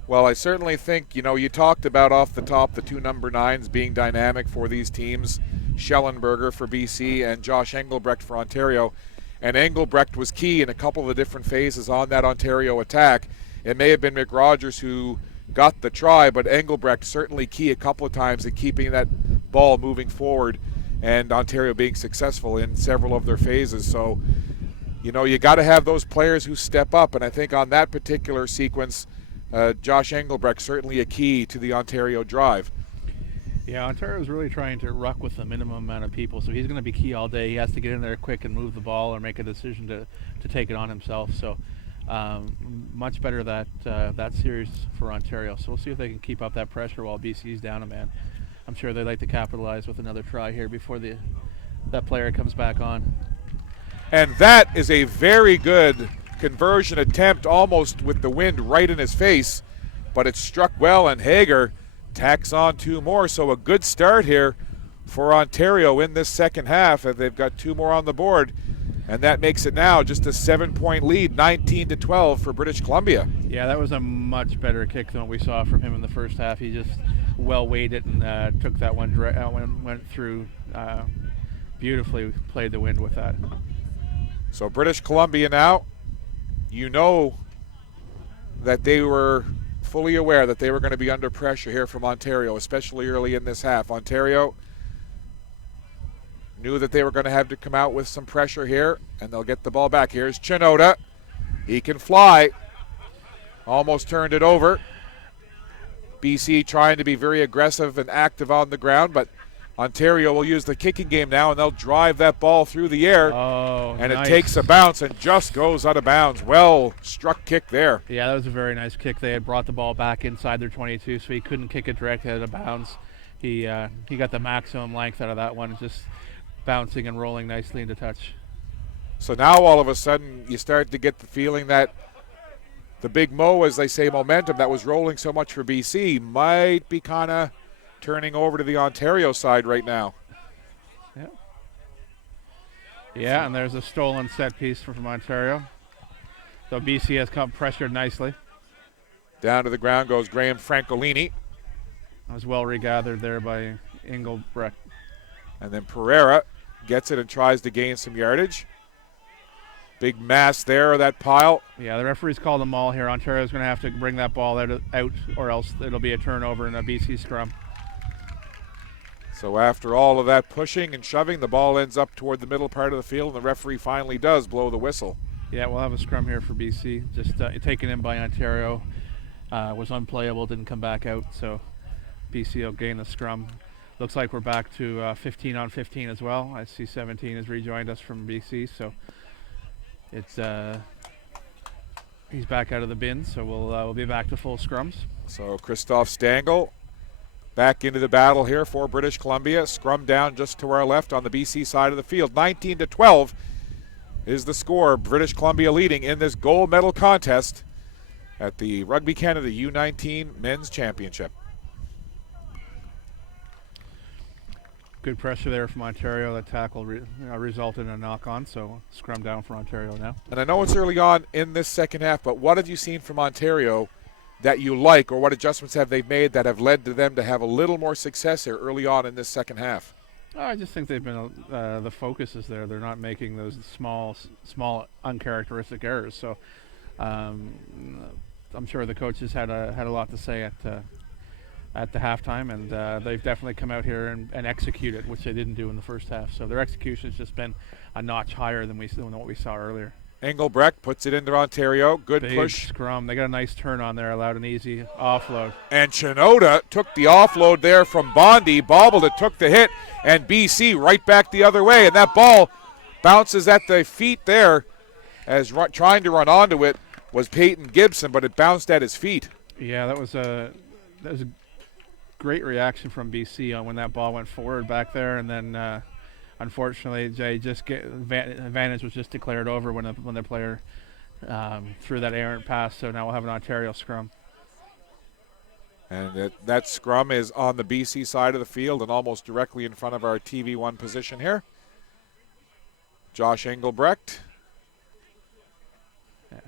Well, I certainly think, you talked about off the top the 2 number 9s being dynamic for these teams, Schellenberger for BC and Josh Engelbrecht for Ontario. And Engelbrecht was key in a couple of the different phases on that Ontario attack. It may have been McRogers who got the try, but Engelbrecht certainly key a couple of times in keeping that ball moving forward and Ontario being successful in several of their phases. So, you got to have those players who step up, and I think on that particular sequence, Josh Engelbrecht certainly a key to the Ontario drive. Yeah, Ontario's really trying to ruck with the minimum amount of people, so he's going to be key all day. He has to get in there quick and move the ball or make a decision to take it on himself. So much better that series for Ontario. So we'll see if they can keep up that pressure while BC's down a man. I'm sure they'd like to capitalize with another try here before that player comes back on. And that is a very good conversion attempt, almost with the wind right in his face, but it struck well, and Hager tacks on 2 more. So a good start here for Ontario in this second half. They've got 2 more on the board, and that makes it now just a 7-point lead, 19-12 for British Columbia. Yeah, that was a much better kick than what we saw from him in the first half. He just well weighted and took that one went through beautifully, played the wind with that. So British Columbia now, you know that they were fully aware that they were going to be under pressure here from Ontario, especially early in this half. Ontario knew that they were going to have to come out with some pressure here, and they'll get the ball back. Here's Chinoda. He can fly. Almost turned it over. BC trying to be very aggressive and active on the ground, but Ontario will use the kicking game now, and they'll drive that ball through the air. Oh, and nice. It takes a bounce and just goes out of bounds. Well struck kick there. Yeah, that was a very nice kick. They had brought the ball back inside their 22, so he couldn't kick it directly out of bounds. He got the maximum length out of that one, just bouncing and rolling nicely into touch. So now all of a sudden you start to get the feeling that the big Mo, as they say, momentum that was rolling so much for BC might be kind of turning over to the Ontario side right now. Yeah, and there's a stolen set piece from Ontario. So BC has come pressured nicely. Down to the ground goes Graham Francolini. That was well regathered there by Engelbrecht. And then Pereira gets it and tries to gain some yardage. Big mass there, that pile. Yeah, the referee's called a maul here. Ontario's going to have to bring that ball out, or else it'll be a turnover in a BC scrum. So after all of that pushing and shoving, the ball ends up toward the middle part of the field, and the referee finally does blow the whistle. Yeah, we'll have a scrum here for BC. Just taken in by Ontario. Was unplayable, didn't come back out, so BC will gain the scrum. Looks like we're back to 15 on 15 as well. I see 17 has rejoined us from BC, so it's he's back out of the bin, so we'll be back to full scrums. So Christoph Stangl back into the battle here for British Columbia. Scrum down just to our left on the BC side of the field. 19-12 is the score. British Columbia leading in this gold medal contest at the Rugby Canada U19 Men's Championship. Good pressure there from Ontario. That tackle resulted in a knock-on, so scrum down for Ontario now. And I know it's early on in this second half, but what have you seen from Ontario that you like, or what adjustments have they made that have led to them to have a little more success here early on in this second half? I just think they've been the focus is there. They're not making those small uncharacteristic errors. So I'm sure the coaches had a lot to say at the halftime, and they've definitely come out here and executed, which they didn't do in the first half. So their execution has just been a notch higher than what we saw earlier. Engelbrecht puts it into Ontario. Good Big push. Scrum. They got a nice turn on there, allowed an easy offload. And Chinoda took the offload there from Bondi, bobbled it, took the hit, and BC right back the other way. And that ball bounces at the feet there as trying to run onto it was Peyton Gibson, but it bounced at his feet. Yeah, that was a great reaction from BC on when that ball went forward back there, and then unfortunately, advantage was just declared over when the player threw that errant pass. So now we'll have an Ontario scrum. And that scrum is on the BC side of the field and almost directly in front of our TV1 position here. Josh Engelbrecht. Yeah.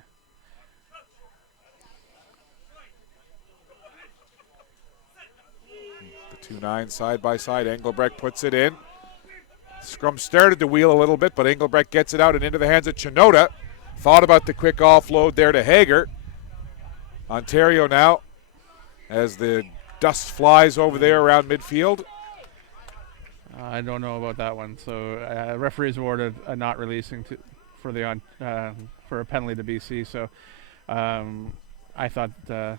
The 2-9 side by side. Engelbrecht puts it in. Scrum started to wheel a little bit, but Engelbrecht gets it out and into the hands of Chinoda. Thought about the quick offload there to Hager. Ontario now, as the dust flies over there around midfield. I don't know about that one. So referees awarded a not releasing for a penalty to BC. So I thought the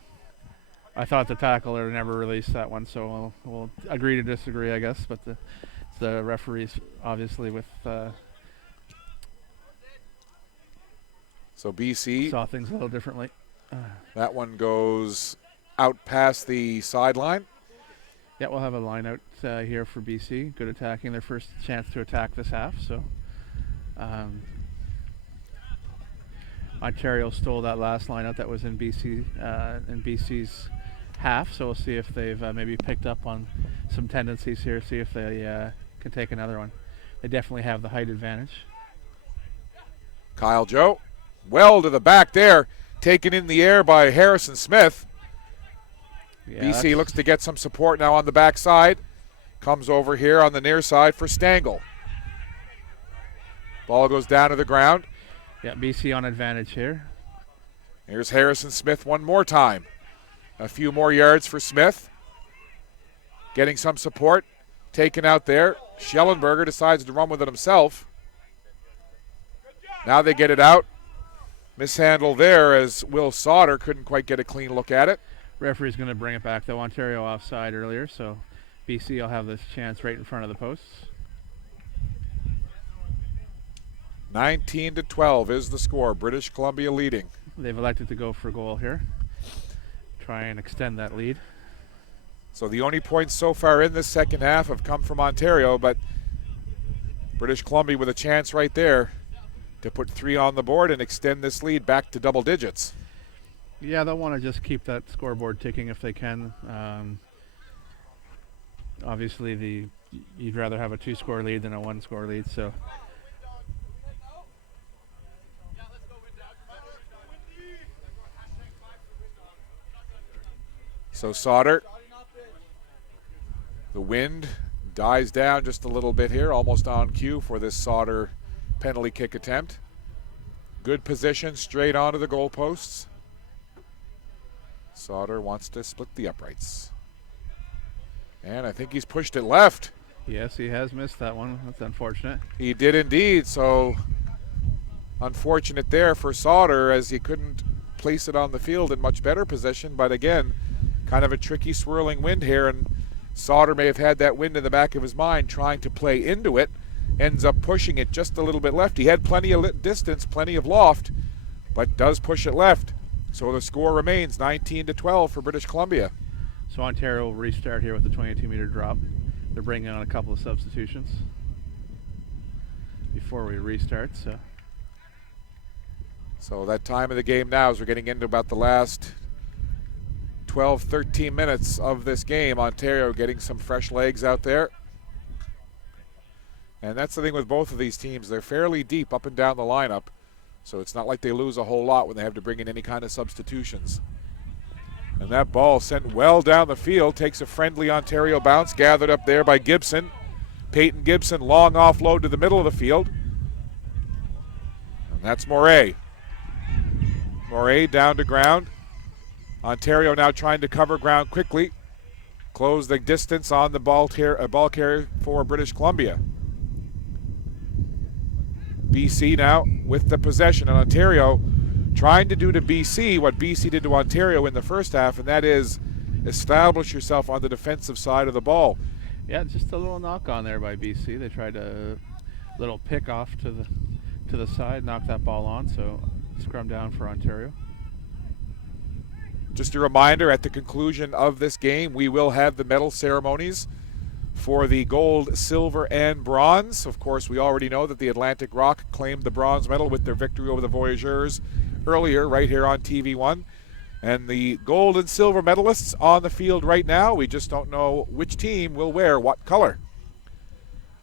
tackler never released that one. So we'll agree to disagree, I guess. But the referees obviously with so BC saw things a little differently. That one goes out past the sideline. Yeah, we'll have a line out here for BC. Good attacking, their first chance to attack this half. So Ontario stole that last line out that was in BC's half. So we'll see if they've maybe picked up on some tendencies here. See if they can take another one. They definitely have the height advantage. Kyle Joe, well to the back there, taken in the air by Harrison Smith. Yeah, BC looks to get some support now on the backside. Comes over here on the near side for Stangl. Ball goes down to the ground. Yeah, BC on advantage here. Here's Harrison Smith one more time. A few more yards for Smith. Getting some support. Taken out there. Schellenberger decides to run with it himself. Now they get it out. Mishandle there as Will Sauter couldn't quite get a clean look at it. Referee's going to bring it back, though. Ontario offside earlier, so BC will have this chance right in front of the posts. 19-12 is the score. British Columbia leading. They've elected to go for goal here. Try and extend that lead. So the only points so far in this second half have come from Ontario, but British Columbia with a chance right there to put 3 on the board and extend this lead back to double digits. Yeah, they'll want to just keep that scoreboard ticking if they can. Obviously, you'd rather have a 2-score lead than a 1-score lead, so... So Sauter, the wind dies down just a little bit here, almost on cue for this Sauter penalty kick attempt. Good position, straight onto the goalposts. Sauter wants to split the uprights. And I think he's pushed it left. Yes, he has missed that one. That's unfortunate. He did indeed, so unfortunate there for Sauter as he couldn't place it on the field in much better position, but again, kind of a tricky swirling wind here, and Sauter may have had that wind in the back of his mind trying to play into it, ends up pushing it just a little bit left. He had plenty of distance, plenty of loft, but does push it left. So the score remains 19-12 for British Columbia. So Ontario will restart here with a 22-meter drop. They're bringing on a couple of substitutions before we restart. So that time of the game now, as we're getting into about the last 12, 13 minutes of this game, Ontario getting some fresh legs out there. And that's the thing with both of these teams. They're fairly deep up and down the lineup, so it's not like they lose a whole lot when they have to bring in any kind of substitutions. And that ball sent well down the field, takes a friendly Ontario bounce, gathered up there by Gibson. Peyton Gibson, long offload to the middle of the field. And that's Moray. Moray down to ground. Ontario now trying to cover ground quickly. Close the distance on the ball carrier for British Columbia. BC now with the possession, and Ontario trying to do to BC what BC did to Ontario in the first half, and that is establish yourself on the defensive side of the ball. Yeah, just a little knock on there by BC. They tried a little pick off to the side, knock that ball on, so scrum down for Ontario. Just a reminder, at the conclusion of this game, we will have the medal ceremonies for the gold, silver, and bronze. Of course, we already know that the Atlantic Rock claimed the bronze medal with their victory over the Voyageurs earlier right here on TV1. And the gold and silver medalists on the field right now, we just don't know which team will wear what color.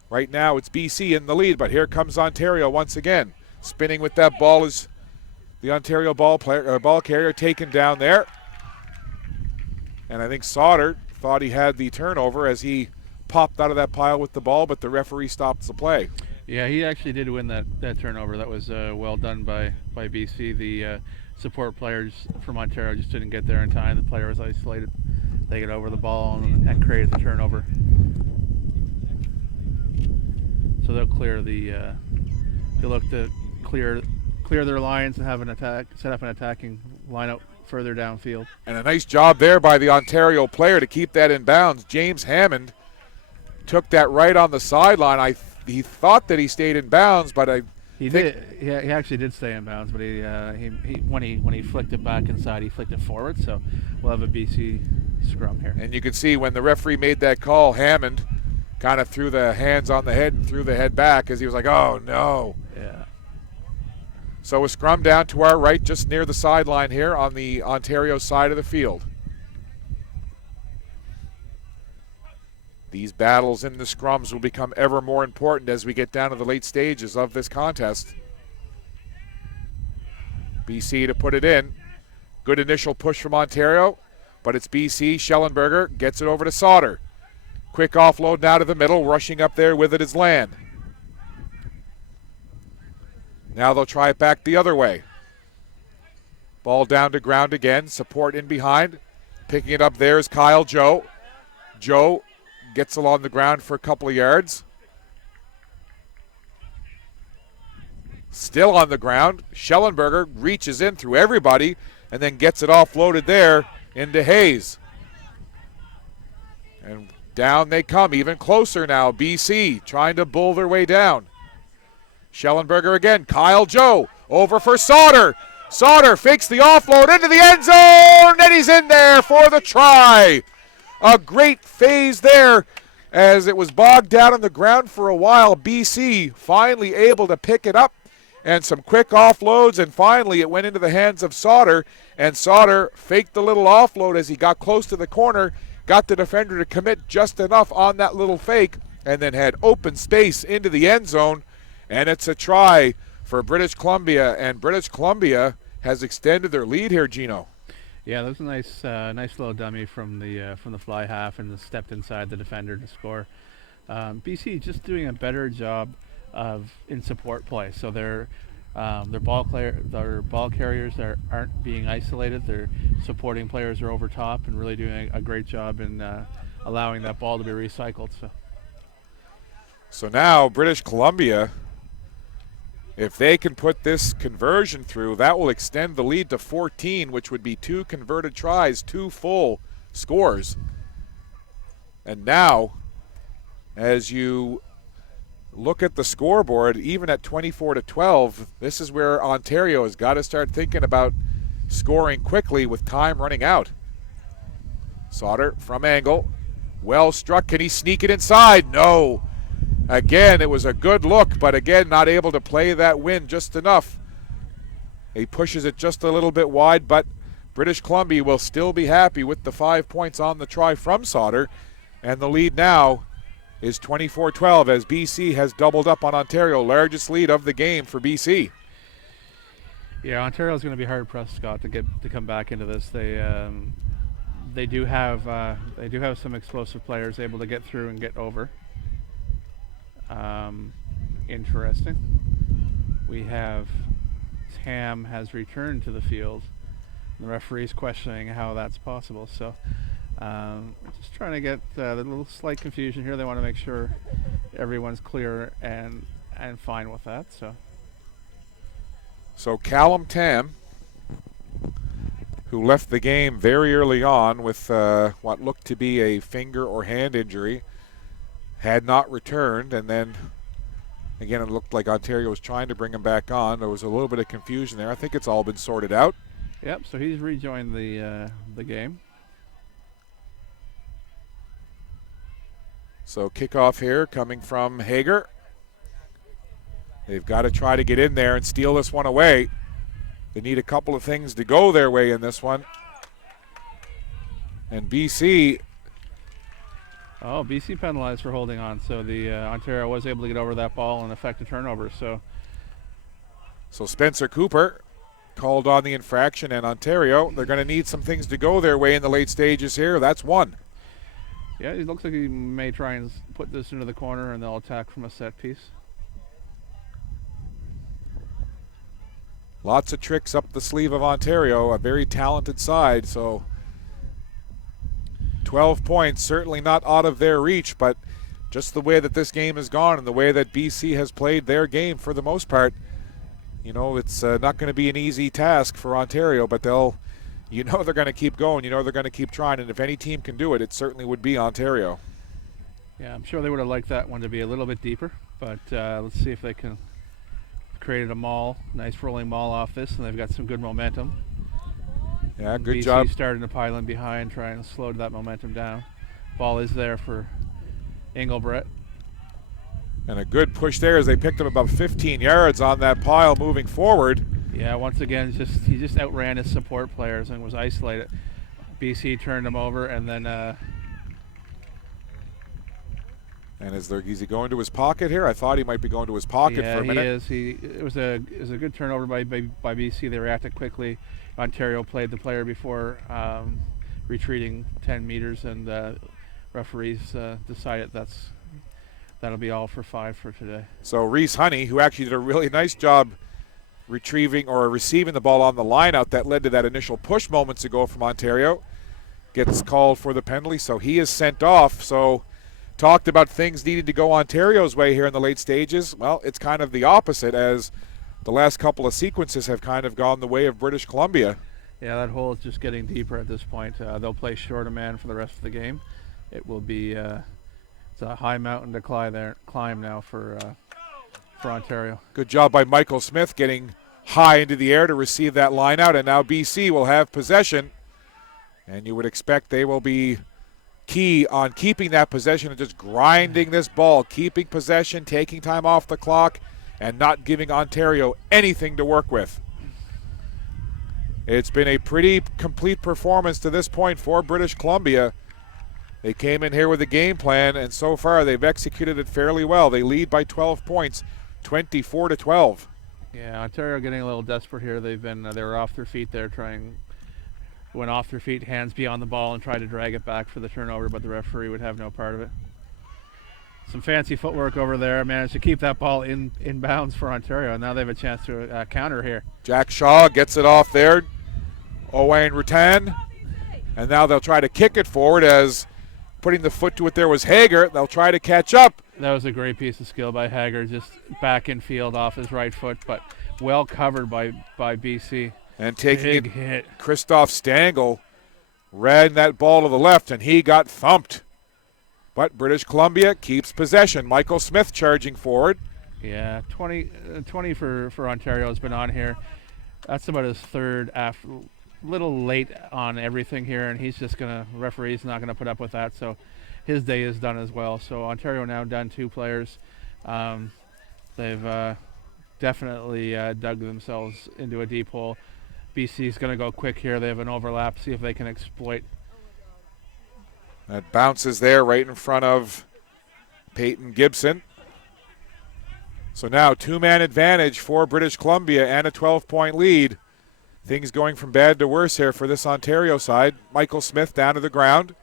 Right now it's BC in the lead, but here comes Ontario once again. Spinning with that ball is the Ontario ball carrier taken down there. And I think Sauter thought he had the turnover as he popped out of that pile with the ball, but the referee stopped the play. Yeah, he actually did win that turnover. That was well done by BC. The support players from Ontario just didn't get there in time. The player was isolated. They get over the ball and created the turnover. So they'll clear they'll look to clear their lines and have set up an attacking lineup further downfield. And a nice job there by the Ontario player to keep that in bounds. James Hammond took that right on the sideline. He thought that he stayed in bounds, but he did. He actually did stay in bounds, but he when he flicked it back inside, he flicked it forward. So we'll have a BC scrum here. And you can see when the referee made that call, Hammond kind of threw the hands on the head and threw the head back as he was like, "Oh no!" Yeah. So a scrum down to our right, just near the sideline here on the Ontario side of the field. These battles in the scrums will become ever more important as we get down to the late stages of this contest. BC to put it in. Good initial push from Ontario, but it's BC. Schellenberger gets it over to Sauter. Quick offload now to the middle. Rushing up there with it is Land. Now they'll try it back the other way. Ball down to ground again. Support in behind. Picking it up there is Kyle Joe. Joe gets along the ground for a couple of yards. Still on the ground. Schellenberger reaches in through everybody and then gets it offloaded there into Hayes. And down they come, even closer now. BC trying to bull their way down. Schellenberger again. Kyle Joe over for Sauter. Sauter fakes the offload into the end zone, and he's in there for the try. A great phase there as it was bogged down on the ground for a while. BC finally able to pick it up, and some quick offloads, and finally it went into the hands of Sauter, and Sauter faked the little offload as he got close to the corner, got the defender to commit just enough on that little fake, and then had open space into the end zone, and it's a try for British Columbia, and British Columbia has extended their lead here, Gino. Yeah, that was a nice little dummy from the fly half and stepped inside the defender to score. BC just doing a better job of in support play. So their ball carriers aren't being isolated. Their supporting players are over top and really doing a great job in allowing that ball to be recycled. So now British Columbia, if they can put this conversion through, that will extend the lead to 14, which would be 2 converted tries, 2 full scores. And now, as you look at the scoreboard, even at 24-12, this is where Ontario has got to start thinking about scoring quickly with time running out. Sauter from angle. Well struck. Can he sneak it inside? No. Again, it was a good look, but again, not able to play that win just enough. He pushes it just a little bit wide, but British Columbia will still be happy with the 5 points on the try from Sauter. And the lead now is 24-12 as BC has doubled up on Ontario. Largest lead of the game for BC. Yeah, Ontario's going to be hard pressed, Scott, to come back into this. They do have some explosive players able to get through and get over. Interesting. We have Tam has returned to the field. The referee's questioning how that's possible. So just trying to get the little slight confusion here. They want to make sure everyone's clear and fine with that. So Callum Tam, who left the game very early on with what looked to be a finger or hand injury, had not returned, and then again it looked like Ontario was trying to bring him back on. There was a little bit of confusion there. I think it's all been sorted out. Yep, so he's rejoined the game. So kickoff here coming from Hager. They've got to try to get in there and steal this one away. They need a couple of things to go their way in this one. And BC penalized for holding on. So the Ontario was able to get over that ball and effect a turnover. So Spencer Cooper called on the infraction, and Ontario, they're going to need some things to go their way in the late stages here. That's one. Yeah, it looks like he may try and put this into the corner, and they'll attack from a set piece. Lots of tricks up the sleeve of Ontario, a very talented side, so 12 points, certainly not out of their reach, but just the way that this game has gone and the way that BC has played their game for the most part, you know, it's not going to be an easy task for Ontario, but they're going to keep going, they're going to keep trying, and if any team can do it, it certainly would be Ontario. Yeah, I'm sure they would have liked that one to be a little bit deeper, but let's see if they can create a maul, nice rolling maul off this, and they've got some good momentum. Yeah, good BC job. Starting to pile in behind, trying to slow that momentum down. Ball is there for Engelbrett. And a good push there as they picked up about 15 yards on that pile moving forward. Yeah, once again, he just outran his support players and was isolated. BC turned him over, and then and is he going to his pocket here? I thought he might be going to his pocket for a minute. He is. It was a good turnover by BC. They reacted quickly. Ontario played the player before retreating 10 meters, and referees decided that'll be all for 5 for today. So Reese Honey, who actually did a really nice job retrieving or receiving the ball on the line out that led to that initial push moments ago from Ontario. Gets called for the penalty, so he is sent off. So talked about things needed to go Ontario's way here in the late stages. Well, it's kind of the opposite, as the last couple of sequences have kind of gone the way of British Columbia. Yeah, that hole is just getting deeper at this point. They'll play shorter man for the rest of the game. It will be it's a high mountain to climb now for Ontario. Good job by Michael Smith getting high into the air to receive that line out, and now BC will have possession. And you would expect they will be key on keeping that possession and just grinding this ball, keeping possession, taking time off the clock, and not giving Ontario anything to work with. It's been a pretty complete performance to this point for British Columbia. They came in here with a game plan, and so far they've executed it fairly well. They lead by 12 points, 24-12. Yeah, Ontario getting a little desperate here. They were off their feet there, went off their feet, hands beyond the ball, and tried to drag it back for the turnover, but the referee would have no part of it. Some fancy footwork over there, managed to keep that ball in bounds for Ontario, and now they have a chance to counter here. Jack Shaw gets it off there. Owain Rutan, and now they'll try to kick it forward, as putting the foot to it there was Hager. They'll try to catch up. That was a great piece of skill by Hager, just back in field off his right foot, but well covered by BC. And taking Big it, hit. Christoph Stangl ran that ball to the left, and he got thumped. But British Columbia keeps possession. Michael Smith charging forward. Yeah, 20 for Ontario has been on here. That's about his third after. Little late on everything here, and he's just referee's not gonna put up with that, so his day is done as well. So Ontario now done 2 players. They've definitely dug themselves into a deep hole. BC's gonna go quick here. They have an overlap, see if they can exploit. That bounces there right in front of Peyton Gibson. So now 2-man advantage for British Columbia and a 12-point lead. Things going from bad to worse here for this Ontario side. Michael Smith down to the ground.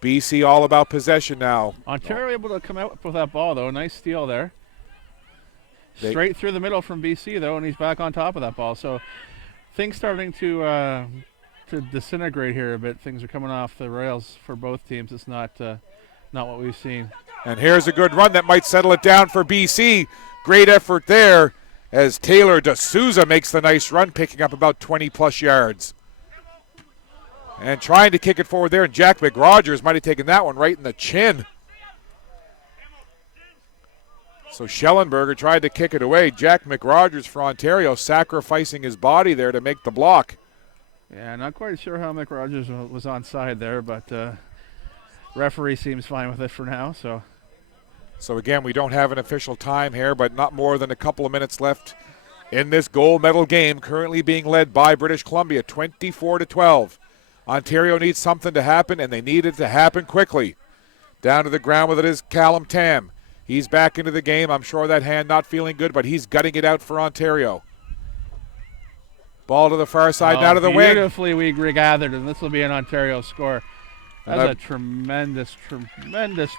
BC all about possession now. Ontario able to come out with that ball, though. Nice steal there. Straight through the middle from BC, though, and he's back on top of that ball. So things starting to disintegrate here a bit. Things are coming off the rails for both teams. It's not what we've seen. And here's a good run that might settle it down for BC. Great effort there, as Taylor D'Souza makes the nice run, picking up about 20-plus yards. And trying to kick it forward there, and Jack McRogers might have taken that one right in the chin. So Schellenberger tried to kick it away. Jack McRogers for Ontario sacrificing his body there to make the block. Yeah, not quite sure how McRogers was onside there, but referee seems fine with it for now, so... So again, we don't have an official time here, but not more than a couple of minutes left in this gold medal game, currently being led by British Columbia, 24-12. Ontario needs something to happen, and they need it to happen quickly. Down to the ground with it is Callum Tam. He's back into the game. I'm sure that hand not feeling good, but he's gutting it out for Ontario. Ball to the far side, now to the wing. Beautifully we regathered, and this will be an Ontario score. That's a tremendous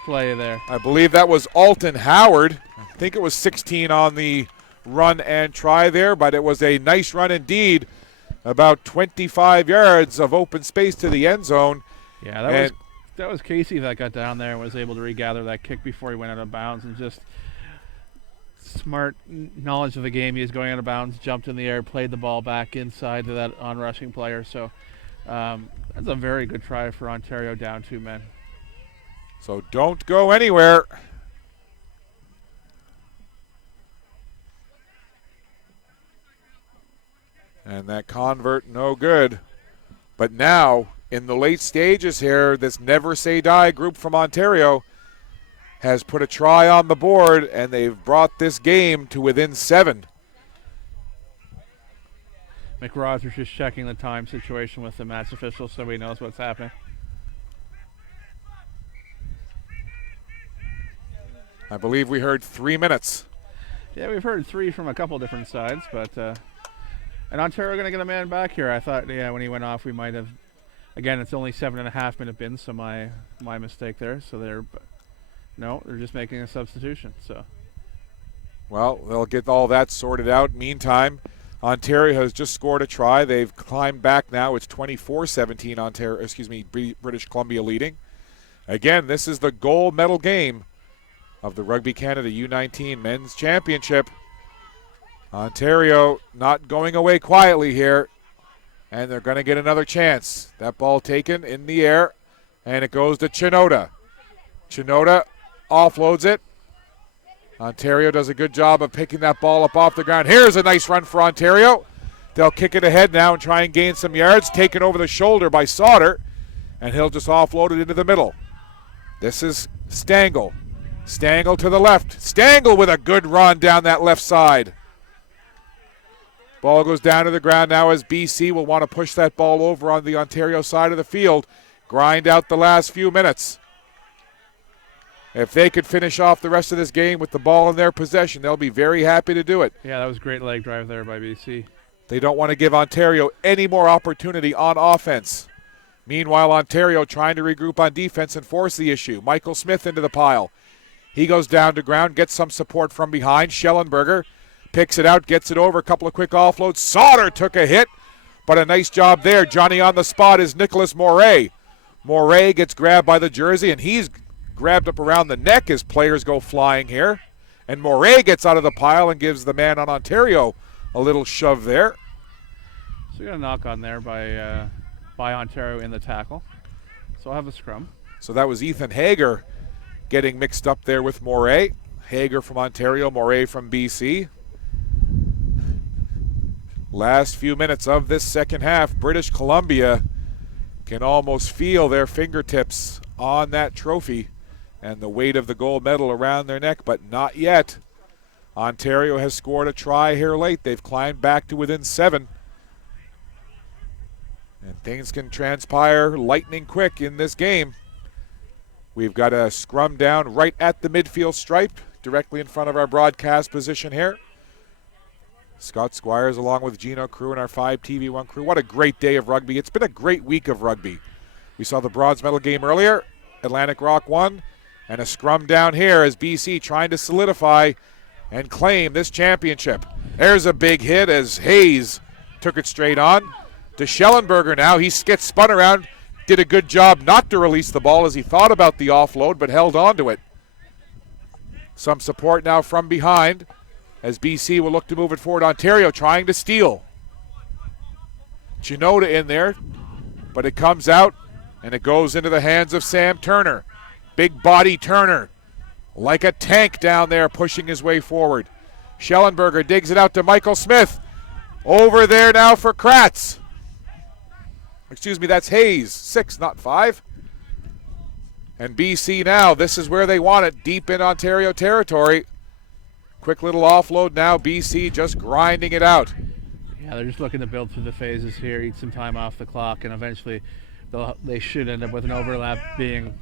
play there. I believe that was Alton Howard. I think it was 16 on the run and try there, but it was a nice run indeed. About 25 yards of open space to the end zone. Yeah, that was Casey that got down there and was able to regather that kick before he went out of bounds, and just smart knowledge of the game. He was going out of bounds, jumped in the air, played the ball back inside to that on-rushing player. So that's a very good try for Ontario down 2 men. So don't go anywhere. And that convert, no good. But now, in the late stages here, this never say die group from Ontario has put a try on the board, and they've brought this game to within 7. McRogers just checking the time situation with the match official so he knows what's happening. I believe we heard 3 minutes. Yeah, we've heard 3 from a couple different sides, but and Ontario going to get a man back here. I thought, yeah, when he went off, we might have. Again, it's only 7.5 minute bins, so my mistake there. So they're just making a substitution. So. Well, they'll get all that sorted out. Meantime, Ontario has just scored a try. They've climbed back now. It's 24-17 British Columbia leading. Again, this is the gold medal game of the Rugby Canada U19 Men's Championship. Ontario not going away quietly here, and they're going to get another chance. That ball taken in the air, and it goes to Chinoda. Chinoda offloads it. Ontario does a good job of picking that ball up off the ground. Here's a nice run for Ontario. They'll kick it ahead now and try and gain some yards. Taken over the shoulder by Sauter, and he'll just offload it into the middle. This is Stangl. Stangl to the left. Stangl with a good run down that left side. Ball goes down to the ground now as BC will want to push that ball over on the Ontario side of the field. Grind out the last few minutes. If they could finish off the rest of this game with the ball in their possession, they'll be very happy to do it. Yeah, that was a great leg drive there by BC. They don't want to give Ontario any more opportunity on offense. Meanwhile, Ontario trying to regroup on defense and force the issue. Michael Smith into the pile. He goes down to ground, gets some support from behind. Schellenberger picks it out, gets it over, a couple of quick offloads. Sauter took a hit, but a nice job there. Johnny on the spot is Nicholas Moray. Moray gets grabbed by the jersey, and he's grabbed up around the neck as players go flying here. And Moray gets out of the pile and gives the man on Ontario a little shove there. So we got a knock on there by Ontario in the tackle. So I'll have a scrum. So that was Ethan Hager getting mixed up there with Moray. Hager from Ontario, Moray from BC. Last few minutes of this second half, British Columbia can almost feel their fingertips on that trophy and the weight of the gold medal around their neck, but not yet. Ontario has scored a try here late. They've climbed back to within 7. And things can transpire lightning quick in this game. We've got a scrum down right at the midfield stripe, directly in front of our broadcast position here. Scott Squires along with Gino Crew and our 5 TV1 crew. What a great day of rugby. It's been a great week of rugby. We saw the bronze medal game earlier. Atlantic Rock won. And a scrum down here as BC trying to solidify and claim this championship. There's a big hit as Hayes took it straight on. To Schellenberger now. He gets spun around. Did a good job not to release the ball as he thought about the offload, but held on to it. Some support now from behind as BC will look to move it forward. Ontario trying to steal. Chinoda in there, but it comes out and it goes into the hands of Sam Turner. Big body Turner, like a tank down there pushing his way forward. Schellenberger digs it out to Michael Smith. Over there now for Kratz. Excuse me, that's Hayes. 6, not 5. And BC now, this is where they want it, deep in Ontario territory. Quick little offload now, BC just grinding it out. Yeah, they're just looking to build through the phases here, eat some time off the clock, and eventually they should end up with an overlap being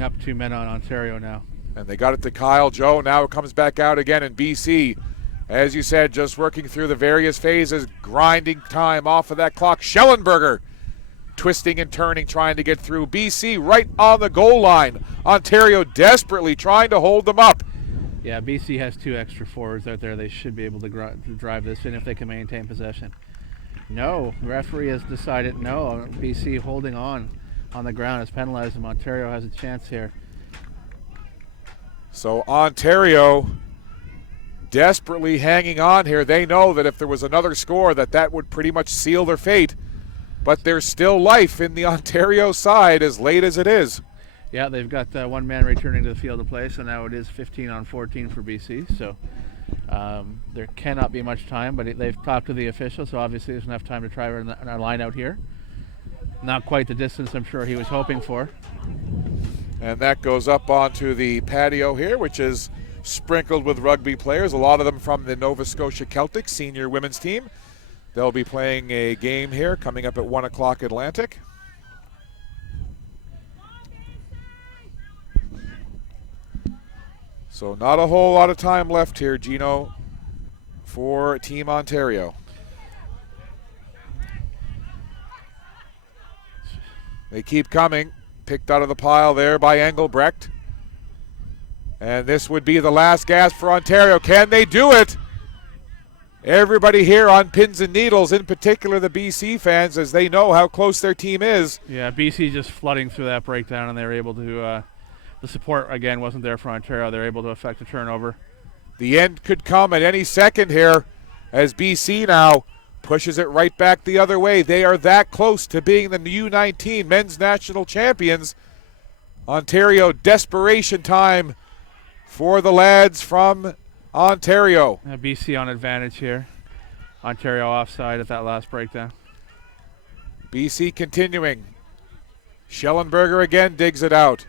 up 2 men on Ontario now. And they got it to Kyle Joe. Now it comes back out again in BC. As you said, just working through the various phases, grinding time off of that clock. Schellenberger twisting and turning, trying to get through. BC right on the goal line. Ontario desperately trying to hold them up. Yeah, BC has 2 extra forwards out there. They should be able to drive this in if they can maintain possession. No, the referee has decided no. BC holding on the ground has penalized them. Ontario has a chance here. So Ontario desperately hanging on here. They know that if there was another score that would pretty much seal their fate. But there's still life in the Ontario side as late as it is. Yeah, they've got 1 man returning to the field of play, so now it is 15-on-14 for BC. So there cannot be much time, but they've talked to the officials, so obviously there's enough time to try our line out here. Not quite the distance I'm sure he was hoping for. And that goes up onto the patio here, which is sprinkled with rugby players, a lot of them from the Nova Scotia Celtic senior women's team. They'll be playing a game here coming up at 1 o'clock Atlantic. So not a whole lot of time left here, Gino, for Team Ontario. They keep coming. Picked out of the pile there by Engelbrecht. And this would be the last gasp for Ontario. Can they do it? everybody here on pins and needles, in particular the BC fans, as they know how close their team is. Yeah, BC just flooding through that breakdown, and they were able to, the support again wasn't there for Ontario. They were able to effect a turnover. The end could come at any second here as BC now pushes it right back the other way. They are that close to being the U19 men's national champions. Ontario, desperation time for the lads from Ontario. BC on advantage here. Ontario offside at that last breakdown. BC continuing. Schellenberger again digs it out.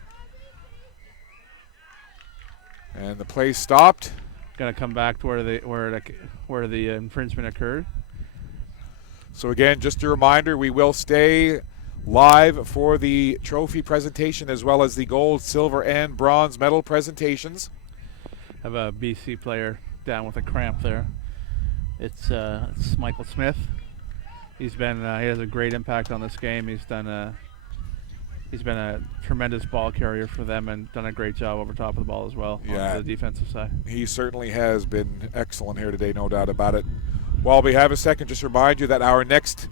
And the play stopped. Going to come back to where the infringement occurred. So again, just a reminder, we will stay live for the trophy presentation as well as the gold, silver, and bronze medal presentations. Have a BC player down with a cramp there. It's Michael Smith. He has a great impact on this game. He's been a tremendous ball carrier for them and done a great job over top of the ball as well on the defensive side. He certainly has been excellent here today, no doubt about it. While we have a second, just remind you that our next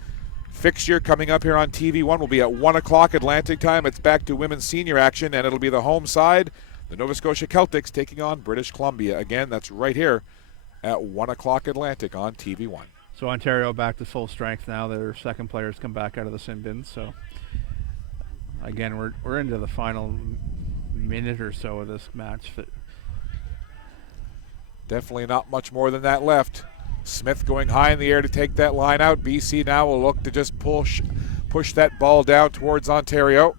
fixture coming up here on TV1 will be at 1 o'clock Atlantic time. It's back to women's senior action, and it'll be the home side, the Nova Scotia Celtics, taking on British Columbia. Again, that's right here at 1 o'clock Atlantic on TV1. So Ontario back to full strength now. Their second players come back out of the sin bins. So again, we're into the final minute or so of this match. Definitely not much more than that left. Smith going high in the air to take that line out. BC now will look to just push that ball down towards Ontario.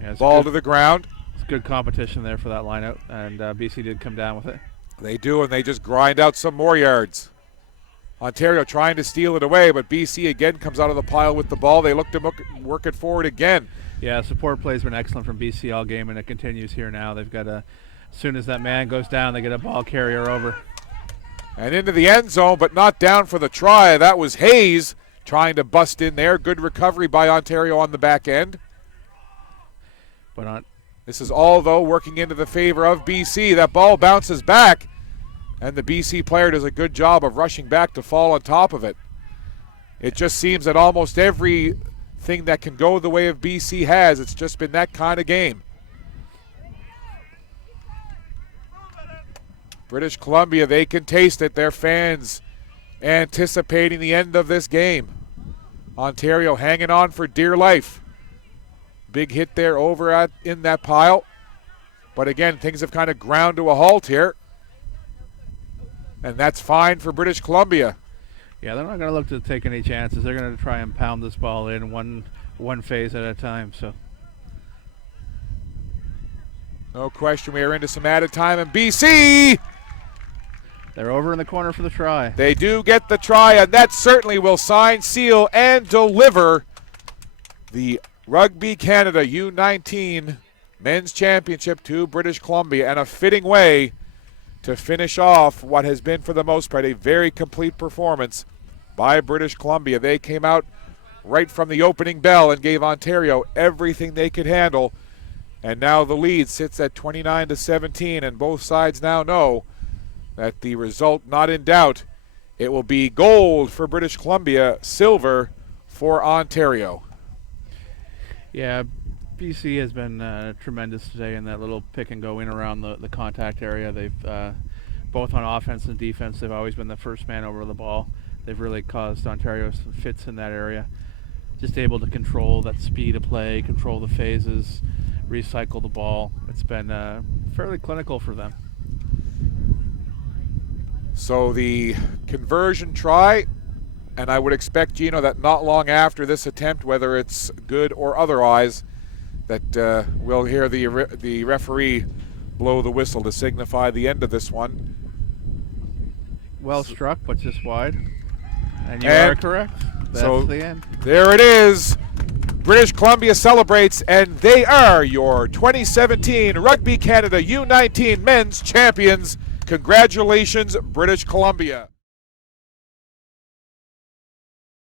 Yeah, ball to the ground. It's good competition there for that line out, and BC did come down with it. They do, and they just grind out some more yards. Ontario trying to steal it away, but BC again comes out of the pile with the ball. They look to work it forward again. Yeah, support play has been excellent from BC all game, and it continues here now. They've got as soon as that man goes down, they get a ball carrier over. And into the end zone, but not down for the try. That was Hayes trying to bust in there. Good recovery by Ontario on the back end. This is all, though, working into the favor of BC. That ball bounces back, and the BC player does a good job of rushing back to fall on top of it. It just seems that almost everything that can go the way of BC has. It's just been that kind of game. British Columbia, they can taste it. Their fans anticipating the end of this game. Ontario hanging on for dear life. Big hit there over in that pile. But again, things have kind of ground to a halt here. And that's fine for British Columbia. Yeah, they're not going to look to take any chances. They're going to try and pound this ball in one phase at a time. So, no question, we are into some added time, and BC, they're over in the corner for the try. They do get the try, and that certainly will sign, seal, and deliver the Rugby Canada U19 Men's Championship to British Columbia, and a fitting way to finish off what has been, for the most part, a very complete performance by British Columbia. They came out right from the opening bell and gave Ontario everything they could handle, and now the lead sits at 29-17, and both sides now know that the result not in doubt. It will be gold for British Columbia, silver for Ontario. Yeah, BC has been tremendous today in that little pick and go in around the contact area. They've both on offense and defense, they've always been the first man over the ball. They've really caused Ontario some fits in that area. Just able to control that speed of play, control the phases, recycle the ball. It's been fairly clinical for them. So the conversion try, and I would expect, Gino, that not long after this attempt, whether it's good or otherwise, that we'll hear the referee blow the whistle to signify the end of this one. Well struck, but just wide. And you are correct. That's the end. There it is. British Columbia celebrates, and they are your 2017 Rugby Canada U19 Men's Champions. Congratulations, British Columbia.